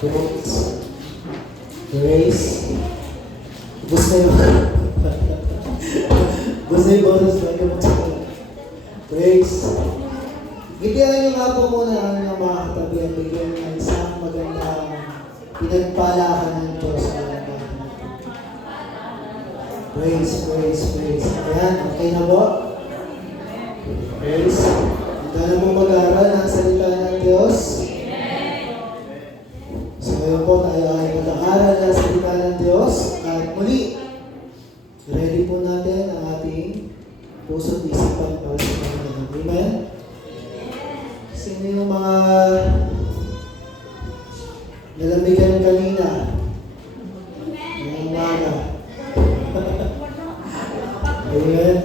Grace. Grace. Gusto yung gusto yung bonus na yung Grace. Gitihan niyo nga po muna ang inyong mga katabi at bigyan ng isang magandang pinagpalakan ng Diyos. Praise, praise, praise. Ayan, okay na po? Praise. Handa na mong mag-aaral ng salita ng Diyos. So ngayon po tayo ay mag-aaral ng salita ng Diyos. At muli, ready po natin ang ating puso't isipan para sa Panginoon. Amen? Sino yung mga nalamigan kanina? Ngayong umaga. Amen.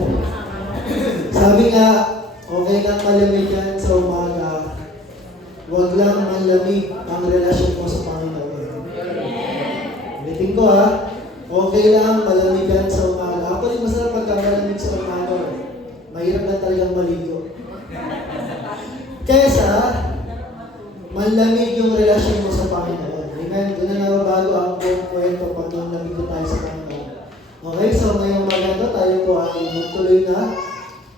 Sabi nga, okay lang malamig yan sa umaga. Huwag lang malamig ang relasyon mo sa Panginoon. Ulitin ko ha. Okay lang malamig yan sa umaga. Ako rin masarap pagka malamig sa umaga. Mahirap na talagang maligo. Kesa, malamig yung relasyon mo sa Panginoon. Amen. Doon na nababago ang buong kwento pag malamig tayo sa Panginoon. Okay, so ngayong maganda tayo po ay magtuloy na.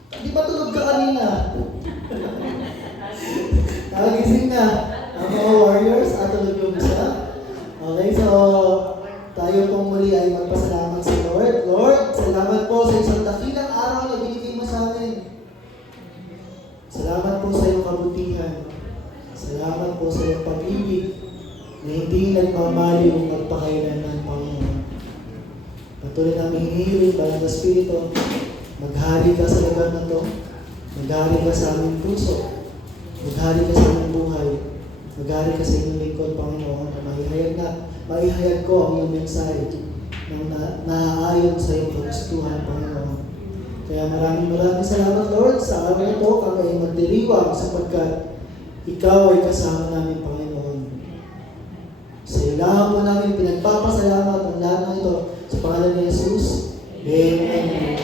Di ba tulog ka kanina? Nakagising na. Ang mga warriors at tulog yung isa. Okay, so tayo pong muli ay magpasalamat sa Lord. Lord, salamat po sa isang dakilang araw na binigay mo sa amin. Salamat po sa iyong kabutihan. Salamat po sa iyong pag-ibig na hindi nagmamaliw magpakailan ng Panginoon. Patuloy namin hinihiling, Banal na Espiritu, maghari ka sa lugar na ito, maghari ka sa aming puso, maghari ka sa aming buhay, maghari ka sa inyong lingkod, Panginoon, na maihayag ko ang iyong mensahe na naaayon sa iyong kagustuhan, Panginoon. Kaya maraming salamat, Lord, sa araw na ito kami ay magdiriwang sapagkat ikaw ay kasama namin, Panginoon. Sa iyo lang po namin pinagpapasalamat ang lahat ng ito sa pangalan ni Jesus. Amen.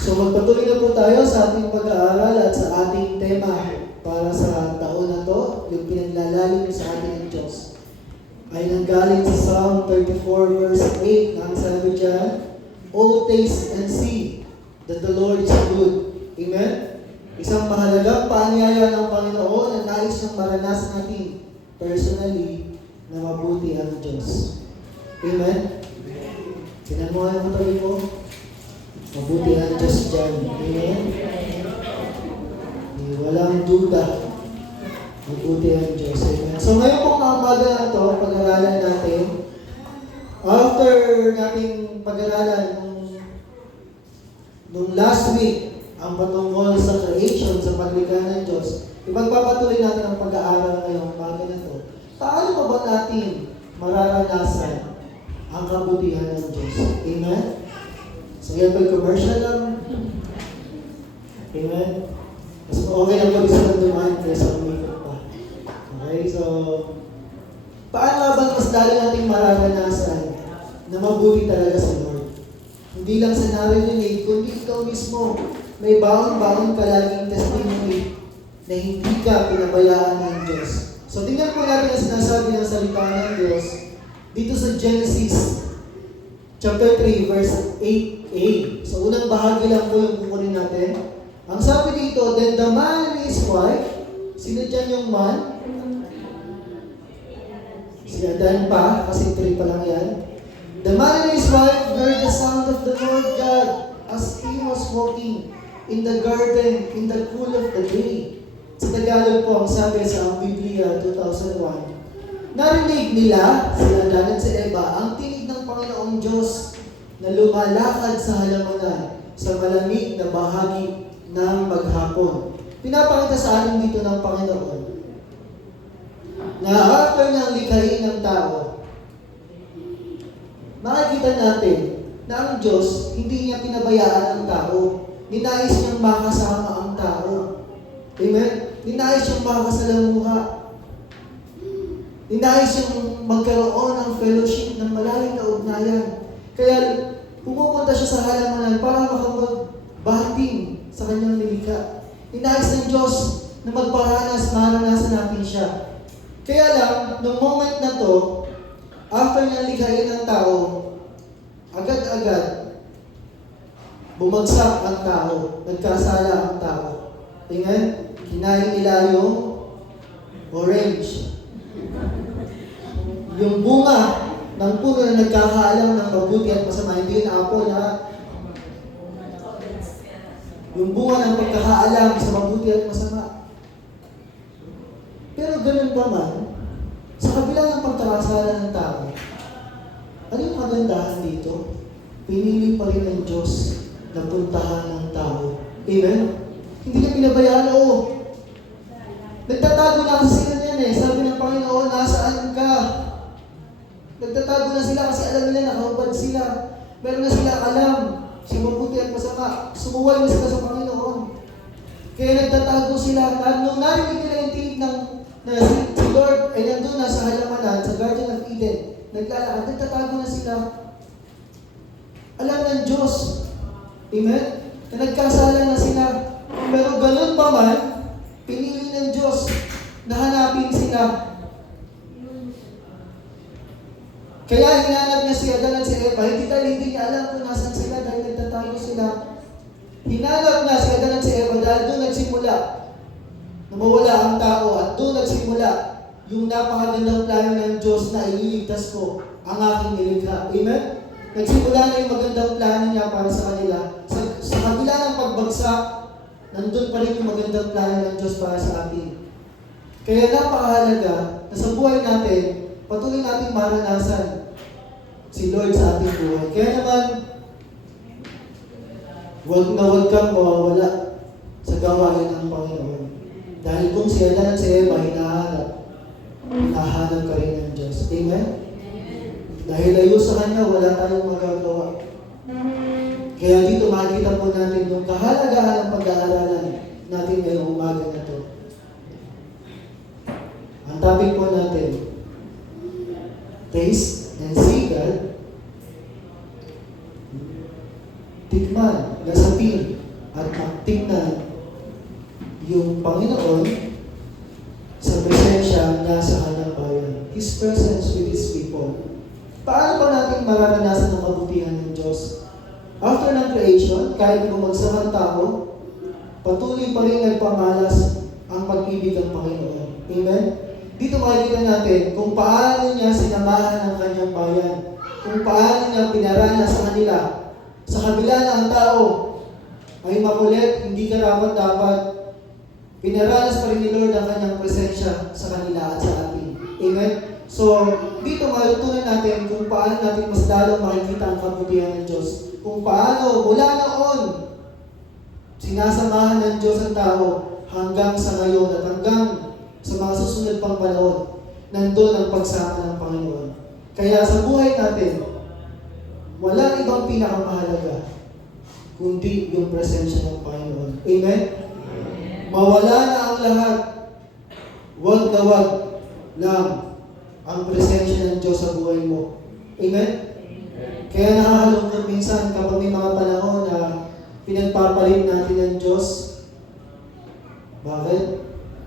So magpatuloy na po tayo sa ating pag-aaral at sa ating tema para sa taon na to, yung pinaglalalim sa ating ng Diyos. Ay nanggaling sa Psalm 34 verse 8 na ang sabi dyan, "Oh, taste and see that the Lord is good." Amen? Isang mahalagang paanyaya ng Panginoon na nais niyang maranasan natin personally na mabuti ang Diyos. Amen? Sinan mo ang tabi mo, mabuti ang Diyos dyan. Amen? Walang duda. Mabuti ang Diyos. Amen. So ngayon pong umaga na ito, pag-aralan natin, after nating pag-aralan nung last week, ang patungkol sa creation, sa paglikha ng Diyos, ipagpapatuloy natin ang pag-aaral ngayong umaga na ito. Paano ba natin mararanasan ang kabutihan ng Diyos? Amen? So yan po commercial lang. Amen? Mas okay lang pag isa lang dumaan kaysa umikot pa. Okay, so paano ba mas dali natin mararanasan na mabuti talaga sa Lord? Hindi lang sa narinig, kundi ikaw mismo may baon-baon ka laging testimony na hindi ka pinabayaan ng Diyos. So tingnan po natin ang sinasabi ng salita ng Diyos dito sa Genesis chapter 3 verse 8a. So unang bahagi lang po yung kukunin natin. Ang sabi dito, "Then the man and his wife," sino dyan yung man? Si Adan pa, kasi 3 pa lang yan. "The man and his wife heard the sound of the Lord God as he was walking in the garden in the cool of the day." Sa Tagalog po, ang sabi sa Biblia 2001, narinig nila, si Adan at si Eva, ang tinig ng Panginoong Diyos na lumalakad sa halamanan sa malamig na bahagi ng maghapon. Pinapakita sa atin dito ng Panginoon na after ng likhain ng tao, makikita natin na ang Diyos hindi niya pinabayaan ang tao. Ninais niyang makasama ang tao. Amen? Ninais niyang makasalamuha. Ninais niyang magkaroon ng fellowship ng malalim na ugnayan. Kaya pumupunta siya sa halamanan para makapag-bahating sa kanyang nilikha. Ninais ng Diyos na maranasan natin siya. Kaya lang, nung moment na to, after niya likhain ng tao, agad-agad, bumagsak ang tao, nagkasala ang tao. Tingnan, kinain nila yung orange. Yung bunga ng puno na nagkakaalam ng mabuti at masama, hindi yung apple ha. Yung bunga ng pagkakaalam sa mabuti at masama. Pero ganun pa man, sa kabila ng pagkakasala ng tao, ano yung kagandahan dito? Pinili pa rin ng Diyos na puntahan ng tao. Amen? Hindi niya pinabayaan, oo. Nagtatago na kasi sila niyan eh. Sabi ng Panginoon, nasaan ka? Nagtatago na sila kasi alam nila nakahubad sila. Meron na sila alam sa mabuti at masama. Sumuway na sila sa Panginoon. Kaya nagtatago sila. Nung narinig nila yung tinig ng na si Lord ay nandun na sa halamanan, sa Garden of Eden, naglalakad, nagtatago na sila. Alam ng Diyos. Amen? Na nagkasala na sila. Pero ganun pa man, pinili ng Diyos na hanapin sila. Kaya hinanap niya si Adan at si Eva, hindi niya alam kung nasan sila dahil nagtatago sila. Hinanap niya si Adan at si Eva dahil doon nagsimula na mawala ang tao at doon nagsimula yung napakagandang plano ng Diyos na ililigtas ko ang aking nilikha. Amen? Nagsimula na yung magandang plano niya para sa kanila. Sa kabila ng pagbagsak, nandun pa rin yung magandang plano ng Diyos para sa atin. Kaya napakahalaga na sa buhay natin, patuloy natin maranasan si Lord sa ating buhay. Kaya naman, huwag kang mawawala sa gawain ng Panginoon. Dahil kung si Adan at si Eva hinahanap ka rin ng Diyos. Amen? Dahil layo sa Kanya, wala tayong magagawa. Kaya dito makikita po natin yung kahalagahan ng pag-aaralan natin ngayong umaga na ito. Ang topic po natin, taste and see God, tikman, lasapin, at magtingnan yung Panginoon sa presensya niya sa kanyang bayan. His presence with His people. Paano ba natin mararanasan ang kabutihan ng Diyos? After ng creation, kahit bumagsak ang tao, patuloy pa rin nagpamalas ang pag-ibig ng Panginoon. Amen? Dito makikita natin kung paano niya sinamahan ang kanyang bayan. Kung paano niya pinarana sa kanila. Sa kabila na ang tao ay makulit, hindi karapat-dapat, pinaranas pa rin ni Lord ang kanyang presensya sa kanila at sa atin. Amen? So, dito matutunan natin kung paano natin mas lalong makikita ang kabutihan ng Diyos. Kung paano, mula noon, sinasamahan ng Diyos ang tao hanggang sa ngayon at hanggang sa mga susunod pang panahon, nandun ang pagsama ng Panginoon. Kaya sa buhay natin, walang ibang pinakamahalaga kundi yung presensya ng Panginoon. Amen? Mawala na ang lahat. Wag na wag lang ang presensya ng Diyos sa buhay mo. Amen? Kaya nakakalungkot minsan kapag may mga panahon na pinagpapalit natin ng Diyos. Bakit?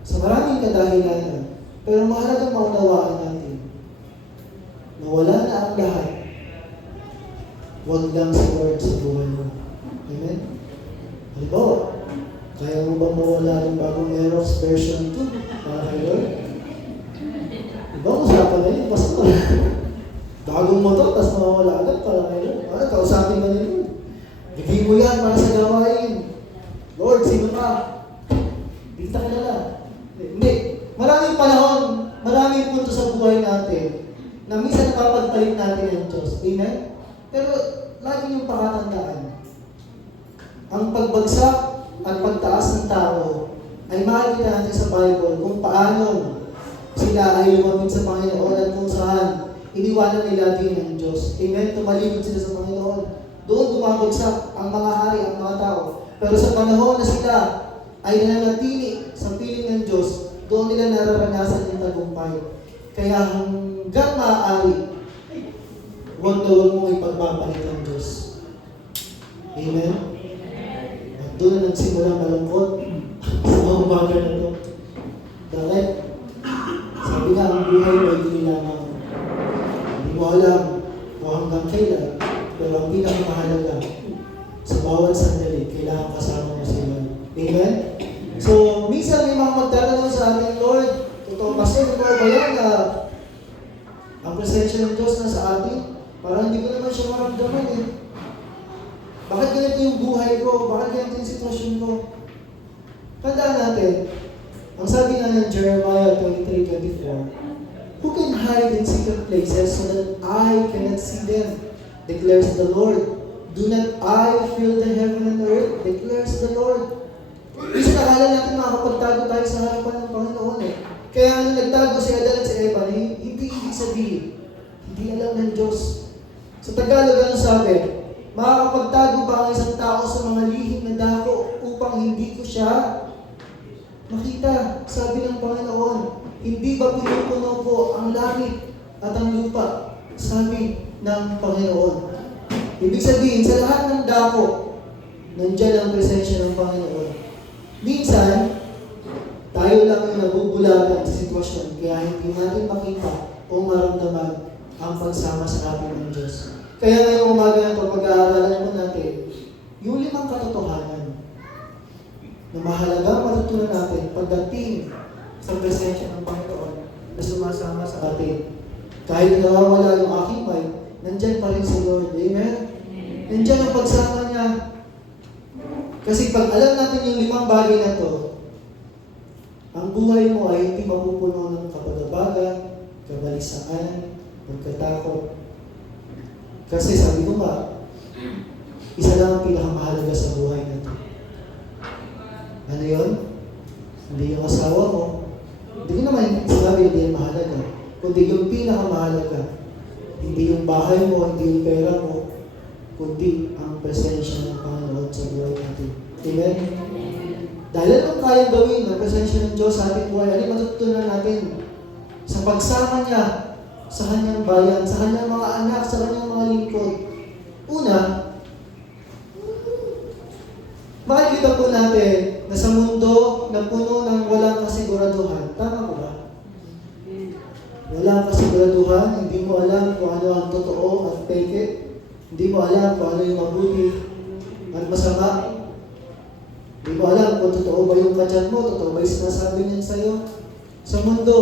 Sa maraming kadahilanan. Pero mahalagang maunawaan natin. Mawala na ang lahat. Wag lang si Lord sa buhay mo. Amen? Halimbawa, kaya mo bang mawala ng bagong Eros version 2 para kay Lord? Diba, usapan na yun, pastor. Bagong motor, tapos mawawala agad para kay Lord. Kausapin ka niya yun. Bigay mo yan para sa gawain. Lord, sino ka? Hindi kita kilala. Hindi. Maraming panahon, maraming punto sa buhay natin na minsan napapagpalit natin ng Diyos. Amen? Pero lagi yung pakatandaan. Ang pagbagsak at pagtaas ng tao ay makikita natin sa Bible kung paano sila ay lumapit sa Panginoon at kung saan iniwanan nila din ng Diyos. Amen? Tumalikod sila sa Panginoon. Doon bumabagsak ang mga hari, ang mga tao. Pero sa panahon na sila ay nananatili sa piling ng Diyos, doon nila nararanasan yung tagumpay. Kaya hanggang maaari, huwag na huwag mong ipagpapalit ang Diyos. Amen? At doon na nagsimula malungkot sa mga umaga na ito. ang pinakamahalaga sa bawat sandali, kailangan kasama mo si Lord. Amen? So, minsan may mga magtatanong sa atin, Lord, totoo ba ba yan na ang presensya ng Diyos na sa atin? Parang hindi ko naman siya maramdaman eh. Bakit ganito yung buhay ko? Bakit ganito yung sitwasyon ko? Tandaan natin, ang sabi nga ng Jeremiah 23:24, who can hide in secret places so that I cannot see them? Declares the Lord. Do not I fill the heaven and earth? Declares the Lord. Kasi nakala natin makakapagtago tayo sa harapan ng Panginoon eh. Kaya nung nagtago si Adan at si Eva, hindi ibig sabihin, hindi alam ng Diyos. Sa Tagalog, ano sabi? Makakapagtago ba ang isang tao sa mga lihim na dako upang hindi ko siya makita? Sabi ng Panginoon, hindi ba pinupuno ko ang langit at ang lupa? Sabi ng Panginoon. Ibig sabihin, sa lahat ng dako, nandiyan ang presensya ng Panginoon. Minsan, tayo lang yung nabubulatan sa sitwasyon, kaya hindi natin makita o maramdaman ang pagsama sa atin ng Diyos. Kaya ngayong umaga na ito, pag-aaralan mo natin, yung 5 katotohanan na mahalagang matutunan natin pagdating sa presensya ng Panginoon na sumasama sa atin. Kahit nawawala yung aking mind, nandyan pa rin si Lord. Amen? Nandyan ang pagsama niya. Kasi pag alam natin yung 5 bagay na to, ang buhay mo ay hindi mapupuno ng kapadabagan, kabalisaan, pagkatakot. Kasi sabi ko nga, isa lang ang pinakamahalaga sa buhay na to. Ano yun? Hindi yung asawa mo. Hindi ko naman sinabi hindi yung mahalaga. Kundi yung pinakamahalaga. Hindi yung bahay mo, hindi yung pera mo, kundi ang presensya ng Panginoon sa buhay natin. Amen? Dahil anong kayang gawin ng presensya ng Diyos sa ating buhay, ano matutunan natin sa pagsama niya sa kanyang bayan, sa kanyang mga anak, sa kanyang mga lingkod. Una, makikita po natin na sa mundo na puno ng walang kasiguraduhan. Tama ko ba? Walang kasiguraduhan, hindi mo alam kung ano ang totoo at peke. Hindi mo alam kung ano yung mabuti at masama. Hindi mo alam kung totoo ba yung kadyan mo, totoo ba yung sinasabi niyan sa'yo. Sa mundo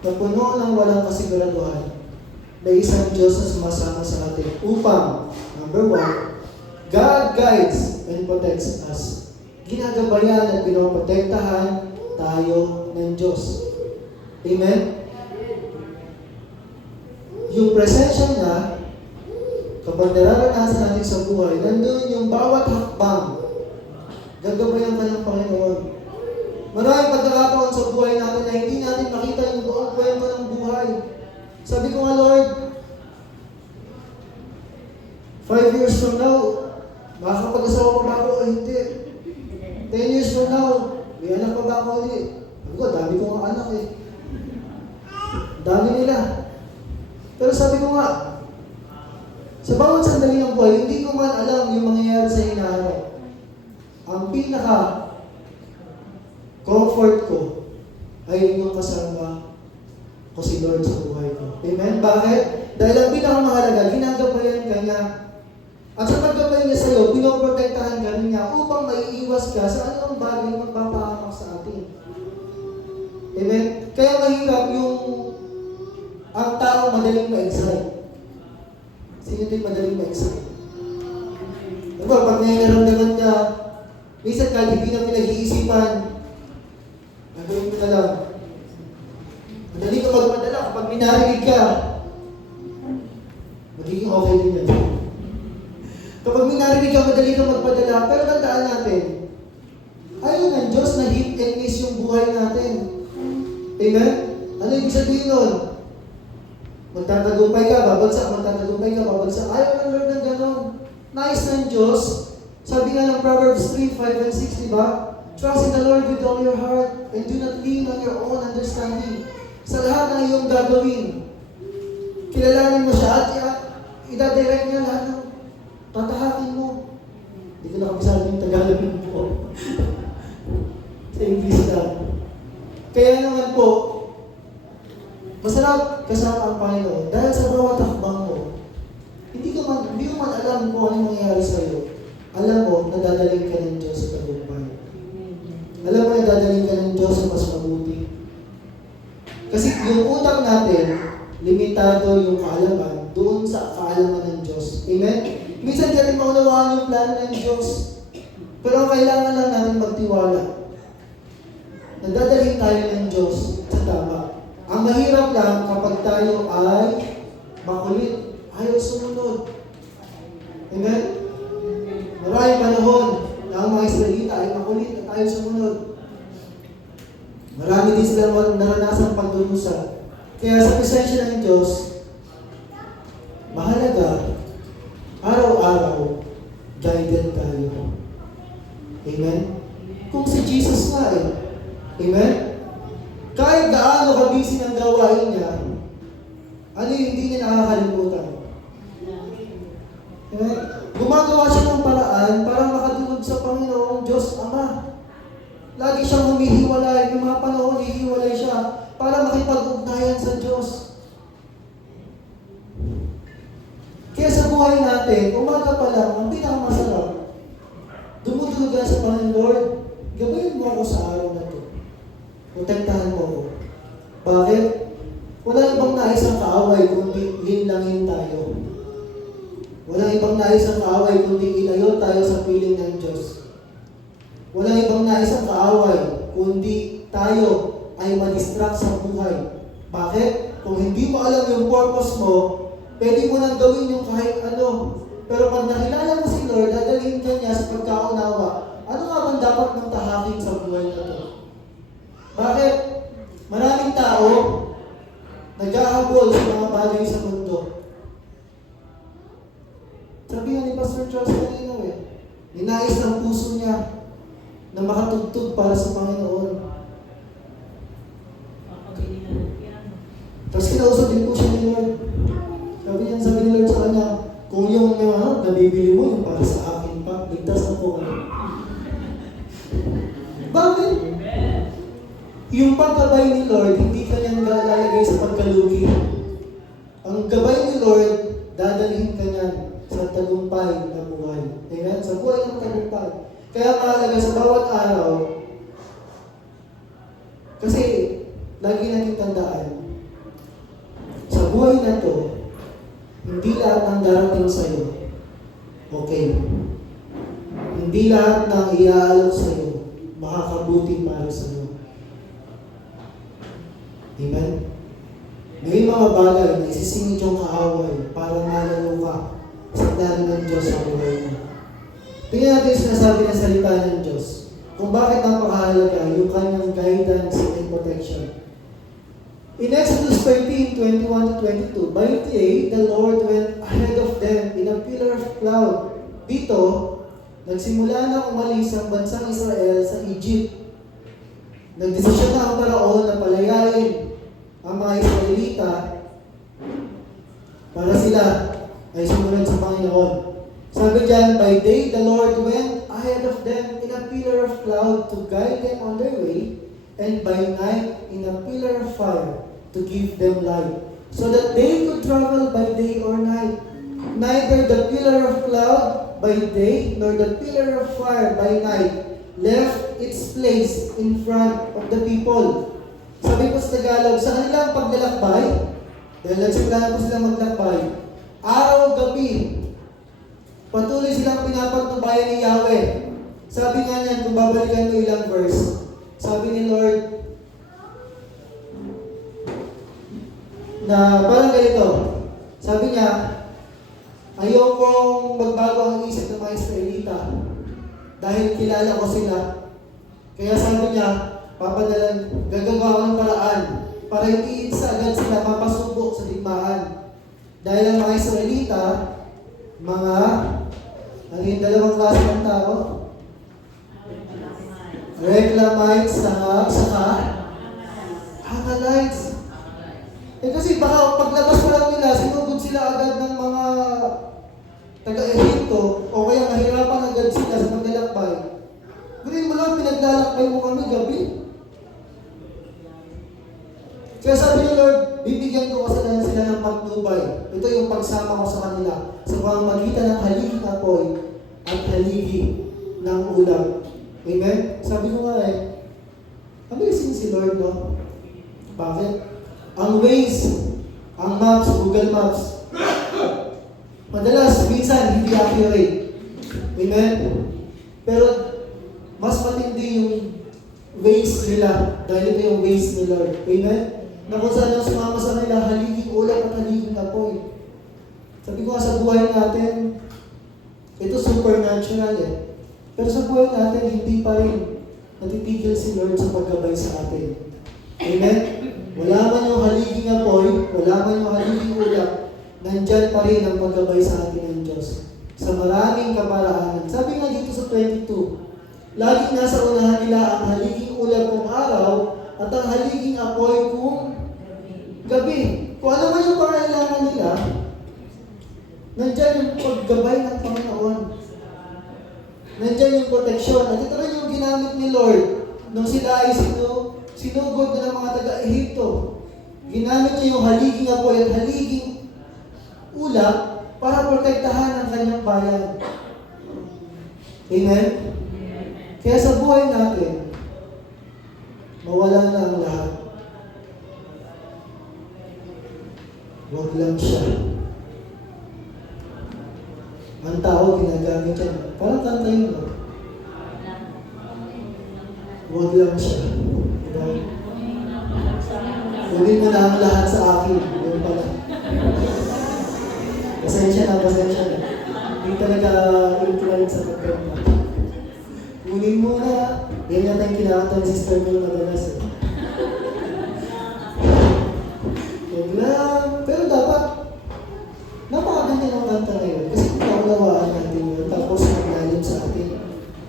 na puno ng walang kasiguraduhan, may isang Diyos na sumasama sa atin upang, number 1, God guides and protects us. Ginagabayan at pinoprotektahan tayo ng Diyos. Amen? Yung presensya niya, kapag nararanasan natin sa buhay, nandun yung bawat hakbang, gagabayan ka ng Panginoon. Maraming pagkakataon sa buhay natin na hindi natin makita yung buong kwento ng buhay. Sabi ko nga, Lord, 5 years from now, makakapag-asawa pa ba ako o hindi? 10 years from now, may anak pa ba ako ulit? Sabi ko, dami ko nga anak eh. Dami nila. Pero sabi ko nga, sa bawat sandali ng buhay, hindi ko man alam yung mangyayari sa hinaharap. Ang pinaka-comfort ko ay yung kasama ko si Lord sa buhay ko. Amen? Bakit? Dahil ang pinakamahalaga, ginagabayan ka niya. At sa paggabayan niya sa'yo, pinoprotektahan ka rin niya upang maiiwas ka sa anong bagay magpapahamak sa atin. Amen? Kaya mahirap yung ang tao madaling ma-excite. Sino ito yung madaling ma-excite? Diba, pag may naramdaman ka, minsan kahit hindi na pinag-iisipan, nagawin mo na lang. Madali ka magpadala. Kapag minarinig ka, magiging okay din yan. Kapag minarinig ka, madali ka magpadala. Pero tandaan natin, ayaw ng Diyos na hit and miss yung buhay natin. Amen? Ano ibig sabihin nun? Magtatagumpay ka, babagsak. Magtatagumpay ka, babagsak. Ayaw ng Lord ng gano'n. Nais ng Diyos. Sabi nga ng Proverbs 3, 5, and 6, diba? Trust in the Lord with all your heart and do not lean on your own understanding. Sa lahat ng iyong gagawin, kilalanin mo siya at ida-direct niya lahat ng tatahakin mo. Hindi ko nakapisado yung Tagalog po. Sa English lang. Kaya naman po, masarap kasama ang Panginoon dahil sa bawat hakbang mo, hindi mo man alam alam kung ano mangyayari sa'yo, alam mo, nadadaling ka ng Diyos sa tagumpay. Alam mo, nadadaling ka ng Diyos sa mas mabuti. Kasi yung utak natin, limitado yung kaalaman doon sa kaalaman ng Diyos. Amen? Minsan ka rin maunawaan yung plano ng Diyos. Pero kailangan lang natin magtiwala. Nadadaling tayo ng Diyos sa tama. Ang mahirap lang kapag tayo ay makulit, ayaw sumunod. Amen? Maraming panahon na ang mga Israelita ay makulit at ayaw sumunod. Marami din silang naranasang pagdurusa. Kaya sa presensya ng Diyos, mahalaga, araw-araw, guided tayo. Amen? Kung si Jesus nga eh. Amen? Kahit gaano kabisi ng gawain niya, ano yung hindi niya nakakalimutan? Amen? Gumagawa siya ng paraan para makatulog sa Panginoong Diyos Ama. Lagi siyang humihiwalay. Yung mga panahon, hihiwalay siya para makipag-ugnayan sa Diyos. Kaya sa buhay natin, umaga pa lang, ang pinakamasarap, dumudulog ka sa Panginoon, Lord, gabayin mo ako sa araw na ito. Protektahan mo ako. Bakit? Wala ibang nais ang kaaway kundi linlangin tayo. Wala ibang nais ang kaaway kundi ilayo tayo sa piling ng Diyos. Wala ibang nais ang kaaway kundi tayo ay madistract sa buhay. Bakit? Kung hindi mo alam yung purpose mo, pwede mo nang gawin yung kahit ano. Pero pag nakilala mo si Lord, dadalhin ka niya sa pagkaunawa. Ano nga bang dapat mong tahakin sa buhay na ito? Bakit? Maraming tao nag-ahabol sa mga bagay sa mundo. Sabi nga ni Pastor Charles kanina ninais ng puso niya na makatugtog para sa Panginoon. Tapos kinausap din po siya ni Lord. Sabi ni Lord sa kanya, kung yung nabibili mo, yung para sa akin pa, ligtas na po kayo. Bakit? Yung paggabay ni Lord, hindi kanyang lalagay sa pagkalugi. Ang gabay ni Lord, dadalhin kanya sa tagumpay na buhay. Amen? Sa buhay ng tagumpay. Kaya mahalaga sa bawat araw, kasi lagi natin tandaan, sa buhay na to, hindi lahat ng darating sa'yo, okay. Hindi lahat ng iaalok sa'yo, makakabuti para sa'yo. Amen? May mga bagay na isisingit yung kaaway para malalo ka sa plano ng Diyos sa buhay mo. Tingnan natin yung sinasabi ng salita ng Diyos kung bakit napakahalaga yung kanyang guidance and protection. In Exodus 13:21-22, by day, the Lord went ahead of them in a pillar of cloud. Dito, nagsimula na umalis ang bansang Israel sa Egypt. Nagdesisyon na ang Paraon na palayain ang mga Israelita para sila ay sumunod sa Panginoon. Sabi dyan, by day, the Lord went ahead of them in a pillar of cloud to guide them on their way, and by night in a pillar of fire to give them light, so that they could travel by day or night. Neither the pillar of cloud by day, nor the pillar of fire by night left its place in front of the people. Sabi ko sa Tagalog, sa kanilang paglalakbay, dahil nagsimula po silang maglakbay, araw-gabi, patuloy silang pinapagnubayan ni Yahweh. Sabi nga niyan, kung babalikan mo ilang verse, sabi ni Lord, na parang ganito, sabi niya, ayaw kong magbago ang isip ng mga Israelita dahil kilala ko sila. Kaya sabi niya, gagawa ko ng paraan para hindi isa agad sila mapasubok sa digmaan. Dahil ang mga Israelita, ano yung dalawang klase ng tao? Reclamites, saka Amalekites. Kasi baka paglabas pa lang nila, sinugod sila agad ng mga taga-Ehipto o kaya mahirapan agad sila sa paglalakbay. Ganun mo lang, pinaglalakbay mo kami gabi. Kaya sabi ni Lord, bibigyan ko kasalanan sila ng pagtubay. Ito yung pagsama ko sa kanila sa pamamagitan ng halik apoy at haligi ng ulam. Amen? Sabi ko nga amazing si Lord, no? Bakit? Ang Waze, ang maps, Google Maps, madalas, minsan, hindi accurate. Amen? Pero, mas matindi yung Waze nila, dahil ito yung Waze ni Lord. Amen? Na kung saan ang sumama sa kanila, haliging ulam at haliging apoy. Sabi ko nga sa buhay natin, ito supernatural Pero sa buhay natin, hindi pa rin natitigil si Lord sa paggabay sa atin. Amen? Wala man yung haliging apoy, wala man yung haliging ulam, nandyan pa rin ang paggabay sa atin ng Diyos. Sa maraming kaparaanan. Sabi nga dito sa 22, laging nasa unahan nila ang haliging ulam kung araw at ang haliging apoy kung gabi. Kung ano man yung pangailangan nila, nandyan yung paggabay ng Panginoon. Nandyan yung proteksyon. At ito rin yung ginamit ni Lord nung sila ay sinugod na ng mga taga-Ehipto. Ginamit niya yung haliging apoy at haliging ulap para protektahan ang kanyang bayan. Amen? Kaya sa buhay natin, mawala na ang lahat. Huwag lang siya. Ang tao ginagamit yan. Parang kanta yun, no? Huwag lang siya. Diba? Huwagin mo na ang lahat sa akin. Yun pala. Pasensya na. Hindi talaga influence sa pagkanta. Kunin mo na. Yan yata yung kinakanta ng sister mo madalas. Huwag lang. Pero dapat, napakaganda ng kanta na yun. Kasi naunawaan natin yun. Tapos naglalim sa atin.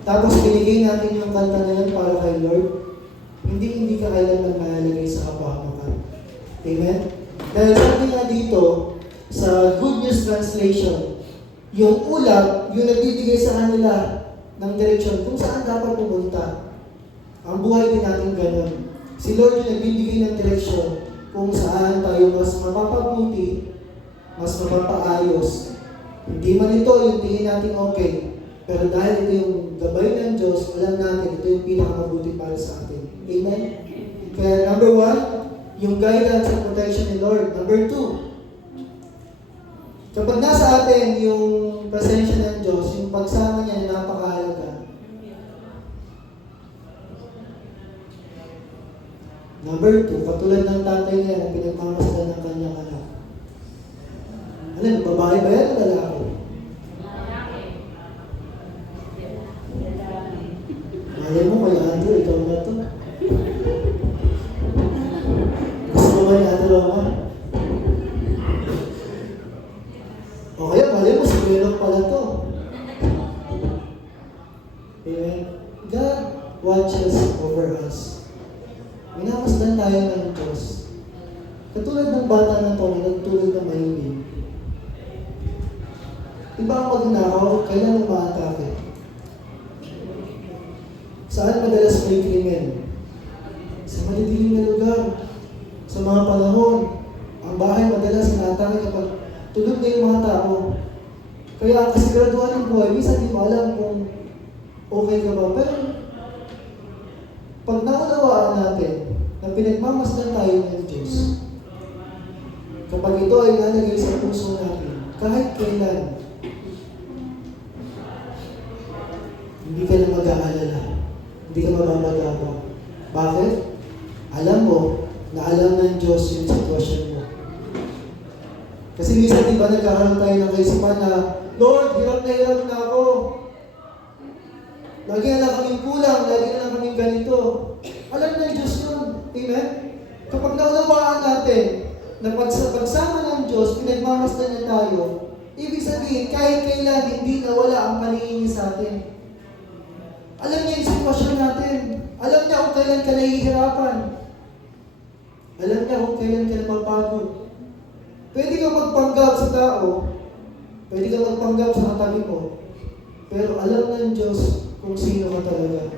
Tapos binigay natin yung kanta na yun para kay Lord. Hindi ka kailanman mahalagay sa kapahamakan. Amen? Dahil sabi nga dito, sa Good News Translation, yung ulap, yung nagbibigay sa kanila ng direksyon kung saan dapat pumunta. Ang buhay din natin ganun. Si Lord yung nagbibigay ng direksyon kung saan tayo mas mapapabuti, mas mapapaayos. Hindi man ito yung tingin natin okay, pero dahil ito yung gabay ng Diyos, alam natin ito yung pinakamabuti para sa atin. Amen? Kaya number 1, yung guidance and protection ni Lord. Number 2, kapag nasa atin yung presensya ng Diyos, yung pagsama niya na napakahalaga. Number 2, katulad ng tatay niya na pinagmamasdan ng kanyang anak. Alam, babae ba yan o lalaki? Malay mo, kaya Andrew, ikaw na to. Gusto mo ba ni Ate Roma? O kaya, malay mo, si Kuya pala to. Amen? God watches over us. Minamasdan tayo ng Diyos. Katulad ng bata na to, nagtulog ng mahimbing. Iba ang magnakaw, kailan umaatake? Saan madalas may krimen? Sa madidilim na lugar. Sa mga panahon, ang bahay madalas inaatake kapag tulog na yung mga tao. Kaya ang kasiguraduhan ng buhay, minsan di mo alam kung okay ka ba. Pero pag naunawaan natin na pinagmamasdan tayo ng Diyos, kapag ito ay nalagay sa puso natin, kahit kailan, hindi ka na mag-aalala. Hindi ka mamamagabang. Bakit? Alam mo na alam ng Diyos yung sitwasyon mo. Kasi minsan, di ba, nagkakaroon tayo ng kaisipan na, Lord, hirap na ako. Lagi na lang kaming kulang, lagi na lang kaming ganito. Alam ng Diyos yun. Amen? Kapag naunawaan natin na pagsama ng Diyos, pinagmamasdan niya tayo, ibig sabihin, kahit kailan hindi nawala ang paningin niya sa atin. Alam niya yung sitwasyon natin. Alam niya kung kailan ka nahihirapan. Alam niya kung kailan ka napapagod. Pwede ka magpanggap sa tao. Pwede ka magpanggap sa katabi mo. Pero alam ng Diyos kung sino ka talaga.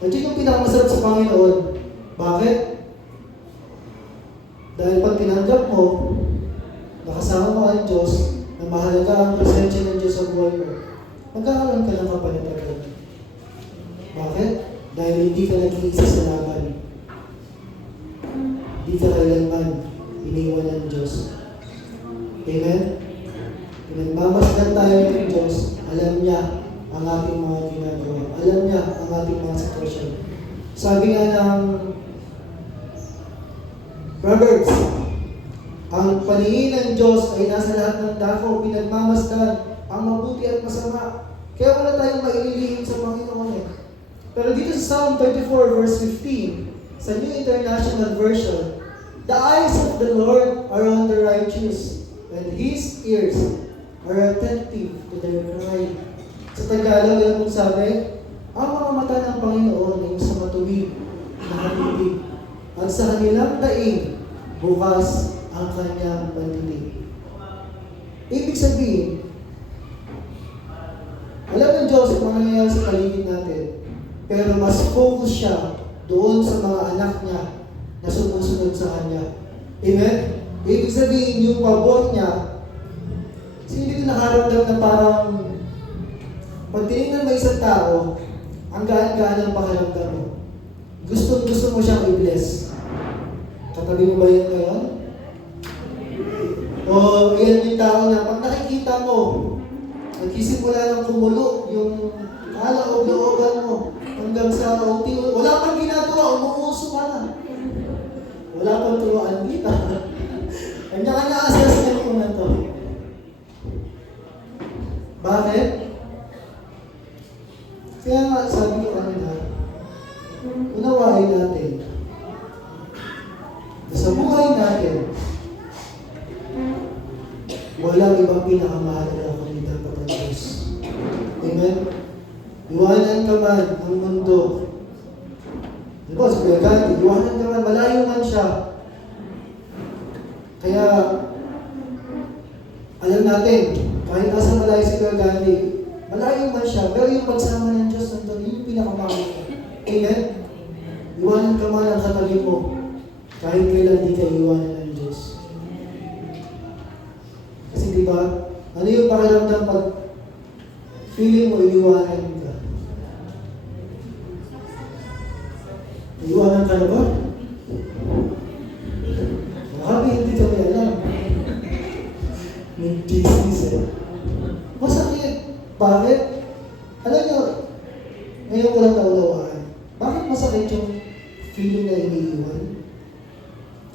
At yun yung pinakamasarap sa Panginoon. Bakit? Dahil pag tinanggap mo, nakasama mo ang Diyos, na mahalaga ang presensya ng Diyos sa buhay mo, magkakaroon ka ng kapanatagan. Bakit? Dahil hindi ka nag-iisa sa laban. Hindi ka kailanman iniwan ng Diyos. Amen? Pinagmamasdan tayo ng Diyos, alam niya ang ating mga ginagawa. Alam niya ang ating mga sitwasyon. Sabi nga ng Proverbs, ang paningin ng Diyos ay nasa lahat ng dako, pinagmamasdan ang mabuti at masama. Kaya wala tayong maililihim sa Panginoon eh. Pero dito sa Psalm 34 verse 15, sa New International Version, the eyes of the Lord are on the righteous, and His ears are attentive to their cry. Sa Tagalog, alam mong sabi, ang mga mata ng Panginoon ay sa matuwid na hatitig, at sa kanilang daing, bukas ang kanyang pandinig. Ibig sabihin, alam ng Diyos ang mga nangyayari sa paligid natin, pero mas focus siya doon sa mga anak niya na sumusunod sa Kanya. Amen? Ibig sabihin, yung pabor niya, hindi ko nakaramdam na parang pag tinignan mo isang tao, ang gaan-gaan ang pakiramdam mo. Gusto mo siyang i-bless. Katabi mo ba yan ngayon? O yan yung tao na pag nakikita mo, nagsisimula ng kumulo yung kaloob-looban mo hanggang sa unti, wala pang ginagawa, umuuso ka na. Wala pang turuan kita. Kanya-kanya assessment ko na to. Bakit? Kaya nga, sabi ko kanina, unawain natin na sa buhay natin, walang ibang pinakamahalaga kundi dapat ang Diyos. Amen? Iwanan ka man ang mundo. Diba, sa Kuya Gandhi, iwanan ka man, malayo man siya. Kaya, alam natin, kahit nasa malayo si Kuya Gandhi, malayo man siya, pero yung pagsama ng Diyos, yun yung pinakamahalaga. Amen? Iwanan ka man ang katabi mo, kahit kailan di ka iwanan ng Diyos. Kasi diba, ano yung pakiramdam pag feeling mo iniwanan ka? Iwanan ka na ba? Marami hindi kami alam. May business eh. Masakit. Bakit? Alam nyo, ngayon ko lang naulawaan. Bakit masakit yung feeling na iniiwan?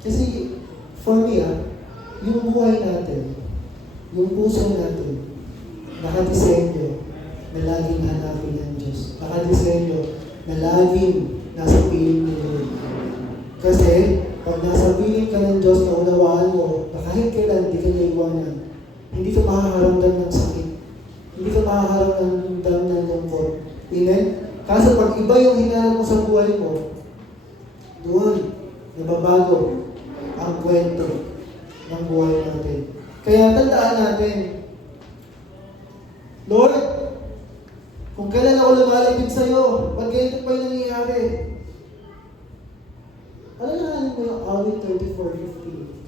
Kasi, for me yung buhay natin, yung puso natin, nakadisenyo na laging hanapin ng Diyos. Nakadisenyo na laging nasa piling ni Lord. Kasi, pag nasa piling ka ng Diyos na unawaan mo, na kahit kailan di ka niya iwanan, hindi ka makakaramdam ng sakit. Hindi ka makakaramdam ng lungkot. Amen? Kaso pag iba yung hinanap mo sa buhay mo, doon, nababago ang kwento ng buhay natin. Kaya tandaan natin, Lord, kung kailan ako lumalapit sa'yo, ba't ganito pa yung nangyayari? Alalahanin mo yung awit 34:15.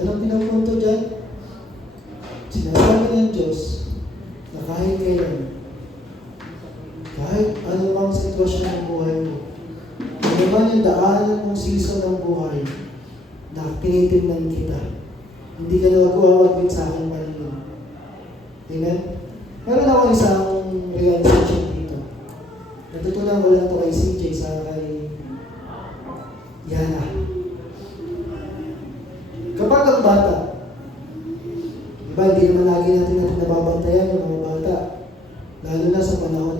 Anong pinapunto dyan? Sinasabi ng Diyos na kahit kailan, kahit anumang sitwasyon ng buhay mo, ano man yung daanan mong season ng buhay, na tinitingnan kita. Hindi ka na magwawagwin sa aking paningin. Amen? Meron ako isang realization dito. Natutunan ko lang ito kay CJ sa kay Yana. Kapag ang bata, diba, hindi naman lagi natin nababantayan yung mga bata. Lalo na sa panahon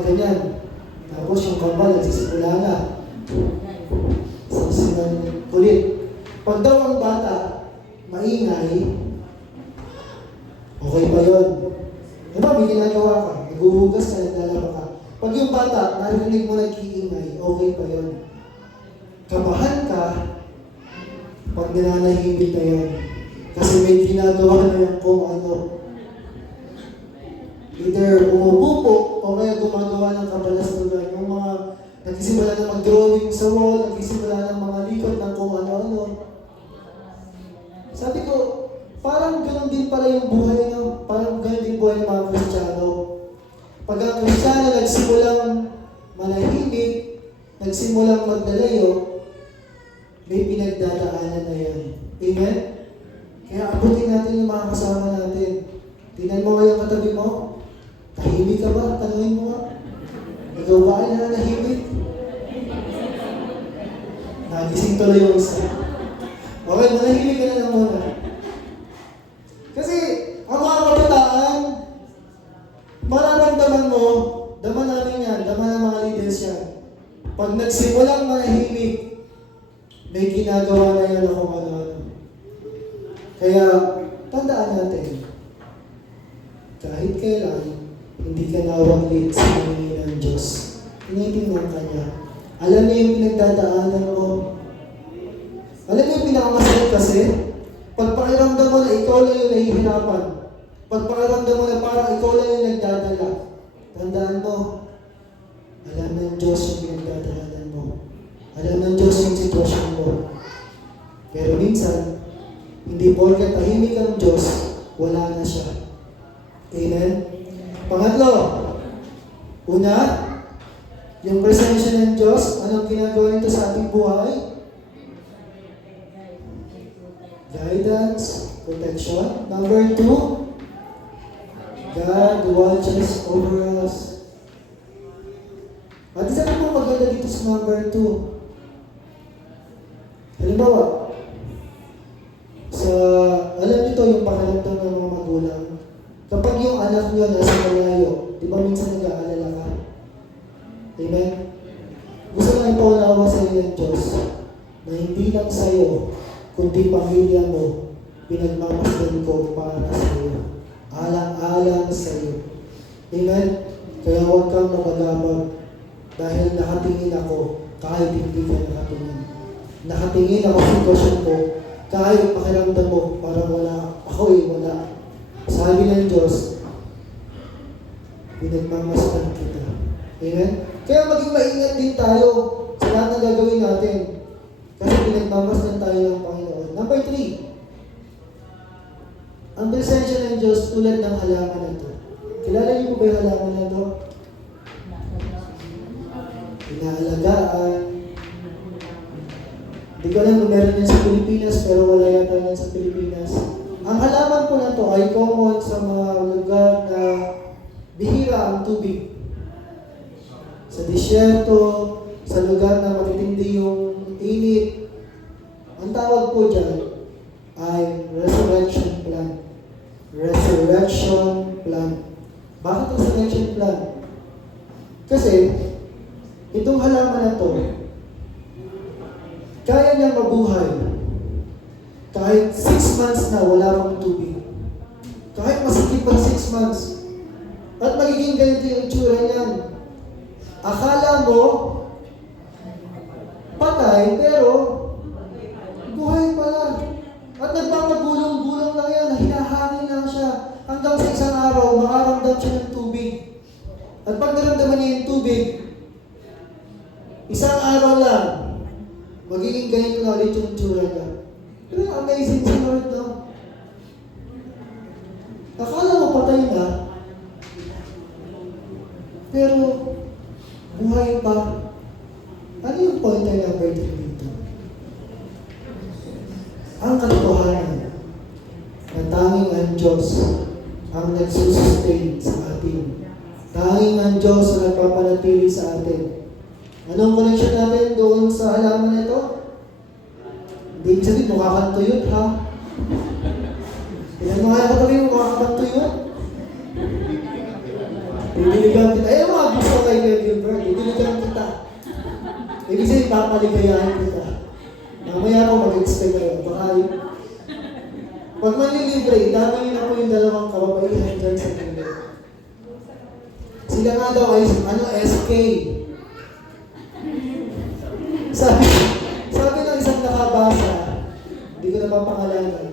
ng ganyan. Tapos yung kambal, nagsisimula na. Sa kulit. Pag daw ang bata, maingay, okay pa yun. Diba, may ginagawa ka, naghuhugas ka, naglalaba ka. Pag yung bata, narinig mo nag-iingay, okay pa yun. Kabahan ka, pag nananahimik na yan. Kasi may ginagawa na yan kung ano. Either umupupo, o kaya gumagawa ng kabalastugan. Yung mga nagsisimula na mag-drawing sa wall, nagsisimula ng mga likot ng kung ano-ano. Sabi ko, parang ganun din pala yung buhay, no? Parang ganun din buhay ng mga Kristiyano. Pag ang Kristiyano nagsimulang manahimik, nagsimulang maglalayo, may pinagdadaanan na yan. Amen? Kaya abutin natin yung mga kasama natin. Tingnan mo nga yung katabi mo. Tahimik ka ba? Tanungin mo nga. Ikaw ba ay nanahimik? Nagising tuloy yung isa. Okay, manahimik ka na lang muna. Kasi, ang mga kabataan, mararamdaman mo, dama namin yan, dama ng mga leaders yan. Pag nagsimulang manahimik, may ginagawa na yan kung ano-ano. Kaya, tandaan natin, kahit kailan, hindi ka nawaglit sa hingin ng Diyos. Tinitingnan ka niya. Alam niya yung pinagdadaanan mo. Alam niyo yung pinakamasakit kasi, pag pakiramdam mo na ikaw lang yung nahihirapan, pag pakiramdam mo na parang ikaw lang yung nagdadala, tandaan mo, alam ng Diyos yung pinagdadaanan mo. Alam ng Diyos yung sitwasyon mo. Pero minsan, hindi porket tahimik ang Diyos, wala na siya. Amen? Pangatlo, una, yung presensya ng Diyos, anong ginagawa nito sa ating buhay? Guidance, protection. Number 2, God watches over us. At isa po maganda dito sa number 2. Halimbawa, alam nito yung pakiramdam ng mga magulang. Kapag yung anak nyo nasa malayo, di ba minsan nag-aalala ka? Amen? Gusto lang ipaunawa sa iyo ng Diyos na hindi lang sa iyo, kundi pamilya mo, pinagmamasdan ko para sa iyo. Alang-alang sa iyo. Amen? Kaya huwag kang mapagabag dahil nakatingin ako kahit hindi ka nakatingin. Nakatingin ako sa sitwasyon ko kahit pakiramdam mo parang wala. Ako wala. Sabi ng Diyos, pinagmamasdan kita. Amen? Kaya maging maingat din tayo sa lahat ng gagawin natin. Kasi pinagmamasdan tayo ng Panginoon. Number 3, ang presensya ng Diyos tulad ng halaman na ito. Kilala niyo po ba yung halaman na ito? Inaalagaan. Hindi ko alam kung meron yan sa Pilipinas, pero wala yata yan sa Pilipinas. Ang halaman po na ito ay common sa mga lugar na bihira ang tubig. Sa disyerto, sa lugar na matitindi yung init. Ang tawag po dyan ay resurrection plant. Resurrection plant. Bakit resurrection plant? Kasi, itong halaman na ito, kaya niyang mabuhay. Kahit 6 months na wala pang tubig. Kahit masikip pa 6 months. At magiging ganito yung tsura niyan. Akala mo, patay, pero buhay pala. At nagpapagulong-gulong lang yan, hinahangin lang siya. Hanggang sa isang araw, makaramdam siya ng tubig. At pag naramdaman niya yung tubig, isang araw lang, magiging ganito na ulit yung tsura niya. Pero amazing si Lord, no? Akala mo patay na, pero buhay pa. Ano yung pointer number 3 dito? Ang katotohanan na tanging ang Diyos ang nagsusustain sa atin. Tanging ang Diyos ang nagpapanatili sa atin. Anong connection natin doon sa halaman na ito? Hindi sabihin, mukha kang tuyot, ha? Tignan mo kaya katabi mo, mukha kang tuyot. Didiligan kita. Ayaw mga gusto kay Kuya Gilbert, didiligan kita. Ibig sabihin, papaligayahin kita. Mamaya ako mag-expect kayo. Baka yun. Pag manlilibre, damingin ako yung dalawang kababaihan dyan sa gilid. Sila nga daw ay, SK. Sabi ng isang nakabasa, hindi ko na mapangalanan.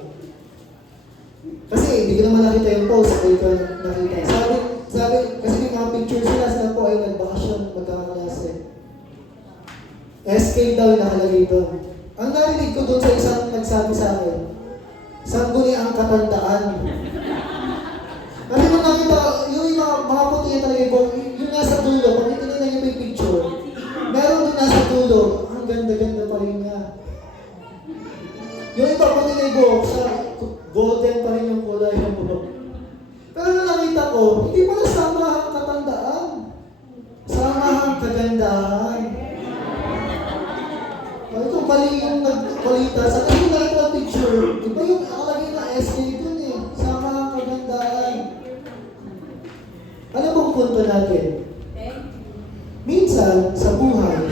Kasi hindi ko naman nakita yung post, hindi ko nakita. Sabi, kasi may mga pictures sila po ay nagbakasyon, magkakaklase. SK daw yung nakalagay doon. Ang narinig ko doon sa isang nagsabi sa akin, Sangguni ang katandaan. Kasi kung nakita, yung mga puti niya talaga yung nasa dulo, pag itinignan niyo yung picture, meron din nasa dulo, ang ganda-ganda pa rin niya. Yung iba puti na yung buhok, sa golden pa rin yung kulay ng buhok. Pero nung nakita ko, hindi pala sama ang katandaan. Sama ang kagandahan. Ito, mali yung nagbalita. Sa akin yung nakita ang picture, iba yung nakalagay na SK dun eh. Sama ang kagandahan. Ano bang punto natin? Minsan, sa buhay,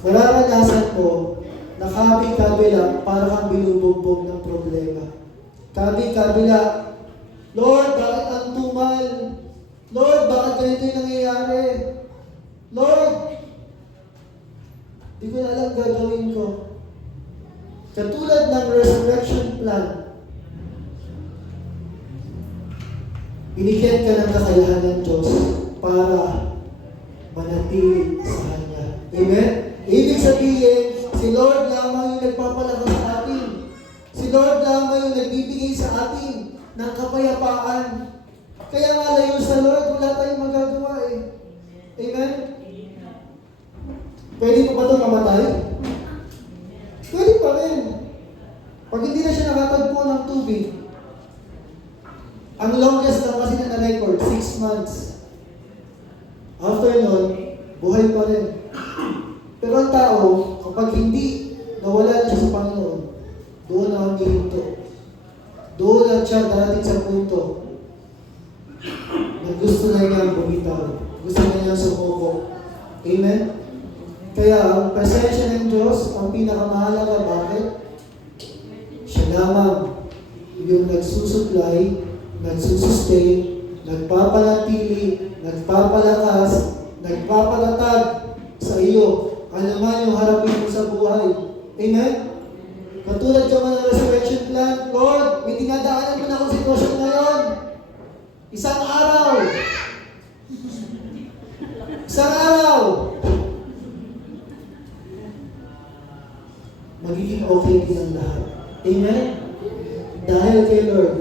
mararanasan ko na kabi-kabila para kang binubugbog ng problema. Kabi-kabila. Lord, bakit ang tumal? Lord, bakit ganito yung nangyayari? Lord, di ko na alam gagawin ko. Katulad ng resurrection plan, binigyan ka ng kakayahan ng Diyos para manatili sa Kanya. Amen? Ibig sabihin, si Lord lamang yung nagpapalakas sa atin. Si Lord lamang yung nagbibigay sa atin ng kapayapaan. Kaya nga layo sa Lord, wala tayong magagawa eh. Amen? Pwede pa ba ito mamatay? Pwede pa rin. Pag hindi na siya nakatagpo ng tubig, ang longest na kasi na record, 6 months. After nun, buhay pa rin. Pero ang tao, kapag hindi nawala siya sa Panginoon, doon na ang gihinto. Doon na siya darating sa punto na gusto na niya bumitaw. Gusto na niya sumuko. Amen? Kaya ang presensya ng Diyos, ang pinakamahalaga, bakit? Siya lamang yung nagsusupply, nagsusustain, nagpapanatili, nagpapalakas, nagpapalatag sa iyo. Ano man yung harapin mo sa buhay. Amen? Katulad ka man ng resurrection plan, Lord, may dinadaanan mo na akong sitwasyon ngayon. Isang araw. Isang araw. Magiging okay din ang lahat. Amen? Dahil kay Lord,